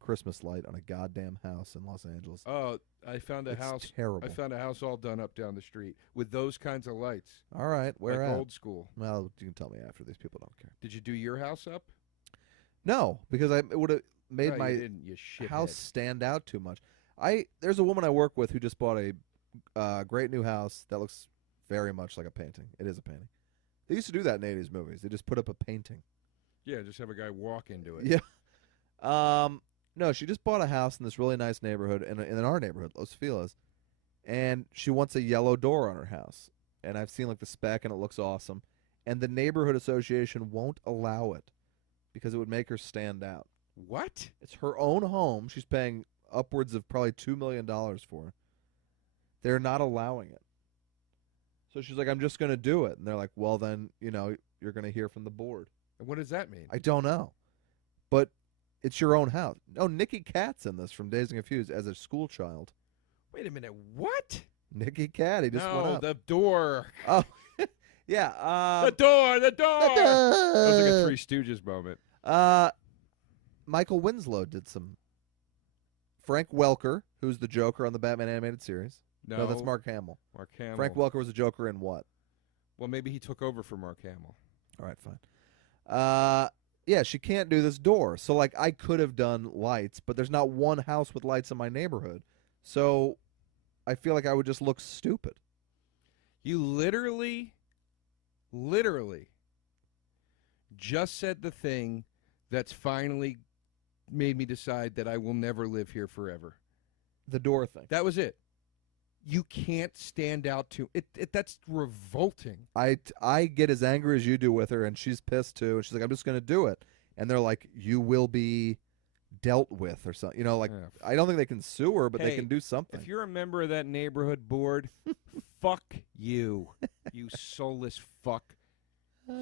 Christmas light on a goddamn house in Los Angeles. Oh, I found a It's house. terrible. I found a house all done up down the street with those kinds of lights, All right, where like at? old school. Well, you can tell me after. These people don't care. Did you do your house up? No, because it would have made No, my you didn't, you shithead. house stand out too much. There's a woman I work with who just bought a great new house that looks very much like a painting. It is a painting. They used to do that in 80s movies. They just put up a painting. Yeah, just have a guy walk into it. Yeah. No, she just bought a house in this really nice neighborhood in our neighborhood, Los Feliz, and she wants a yellow door on her house. And I've seen like the spec, and it looks awesome. And the neighborhood association won't allow it because it would make her stand out. What? It's her own home. She's paying upwards of probably $2 million for. They're not allowing it. So she's like, I'm just going to do it. And they're like, well, then, you're going to hear from the board. And what does that mean? I don't know. But it's your own house. No, Nicky Katt's in this from Dazed and Confused as a school child. Wait a minute. What? Nicky Katt, he just went No, up. the door. Oh, yeah. The door. The door. The That was like a door. Three Stooges moment. Michael Winslow did some. Frank Welker, who's the Joker on the Batman animated series. No, that's Mark Hamill. Mark Hamill. Frank Welker was a Joker in what? Well, maybe he took over for Mark Hamill. All right, fine. Yeah, she can't do this door. So, like, I could have done lights, but there's not one house with lights in my neighborhood. So, I feel like I would just look stupid. You literally just said the thing that's finally made me decide that I will never live here forever. The door thing. That was it. You can't stand out to it. That's revolting. I get as angry as you do with her, and she's pissed too. And she's like, I'm just going to do it. And they're like, you will be dealt with or something. Yeah. I don't think they can sue her, but they Hey, can do something. If you're a member of that neighborhood board, fuck you, you soulless fuck.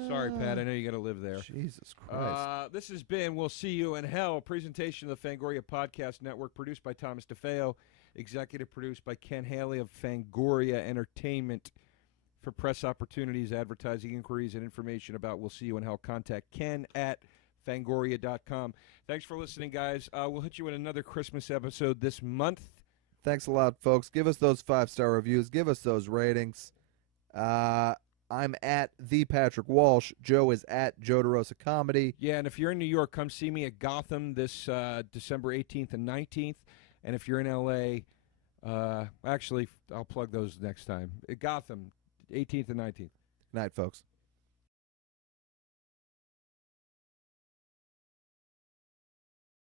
Sorry, Pat. I know you got to live there. Jesus Christ. This has been We'll See You in Hell, presentation of the Fangoria Podcast Network, produced by Thomas DeFeo, executive produced by Ken Haley of Fangoria Entertainment. For press opportunities, advertising inquiries, and information about We'll See You in Hell, contact Ken at fangoria.com. Thanks for listening, guys. We'll hit you with another Christmas episode this month. Thanks a lot, folks. Give us those 5-star reviews. Give us those ratings. I'm at the Patrick Walsh. Joe is at Joe DeRosa Comedy. Yeah, and if you're in New York, come see me at Gotham this December 18th and 19th. And if you're in L.A., actually, I'll plug those next time. At Gotham, 18th and 19th. Night, folks.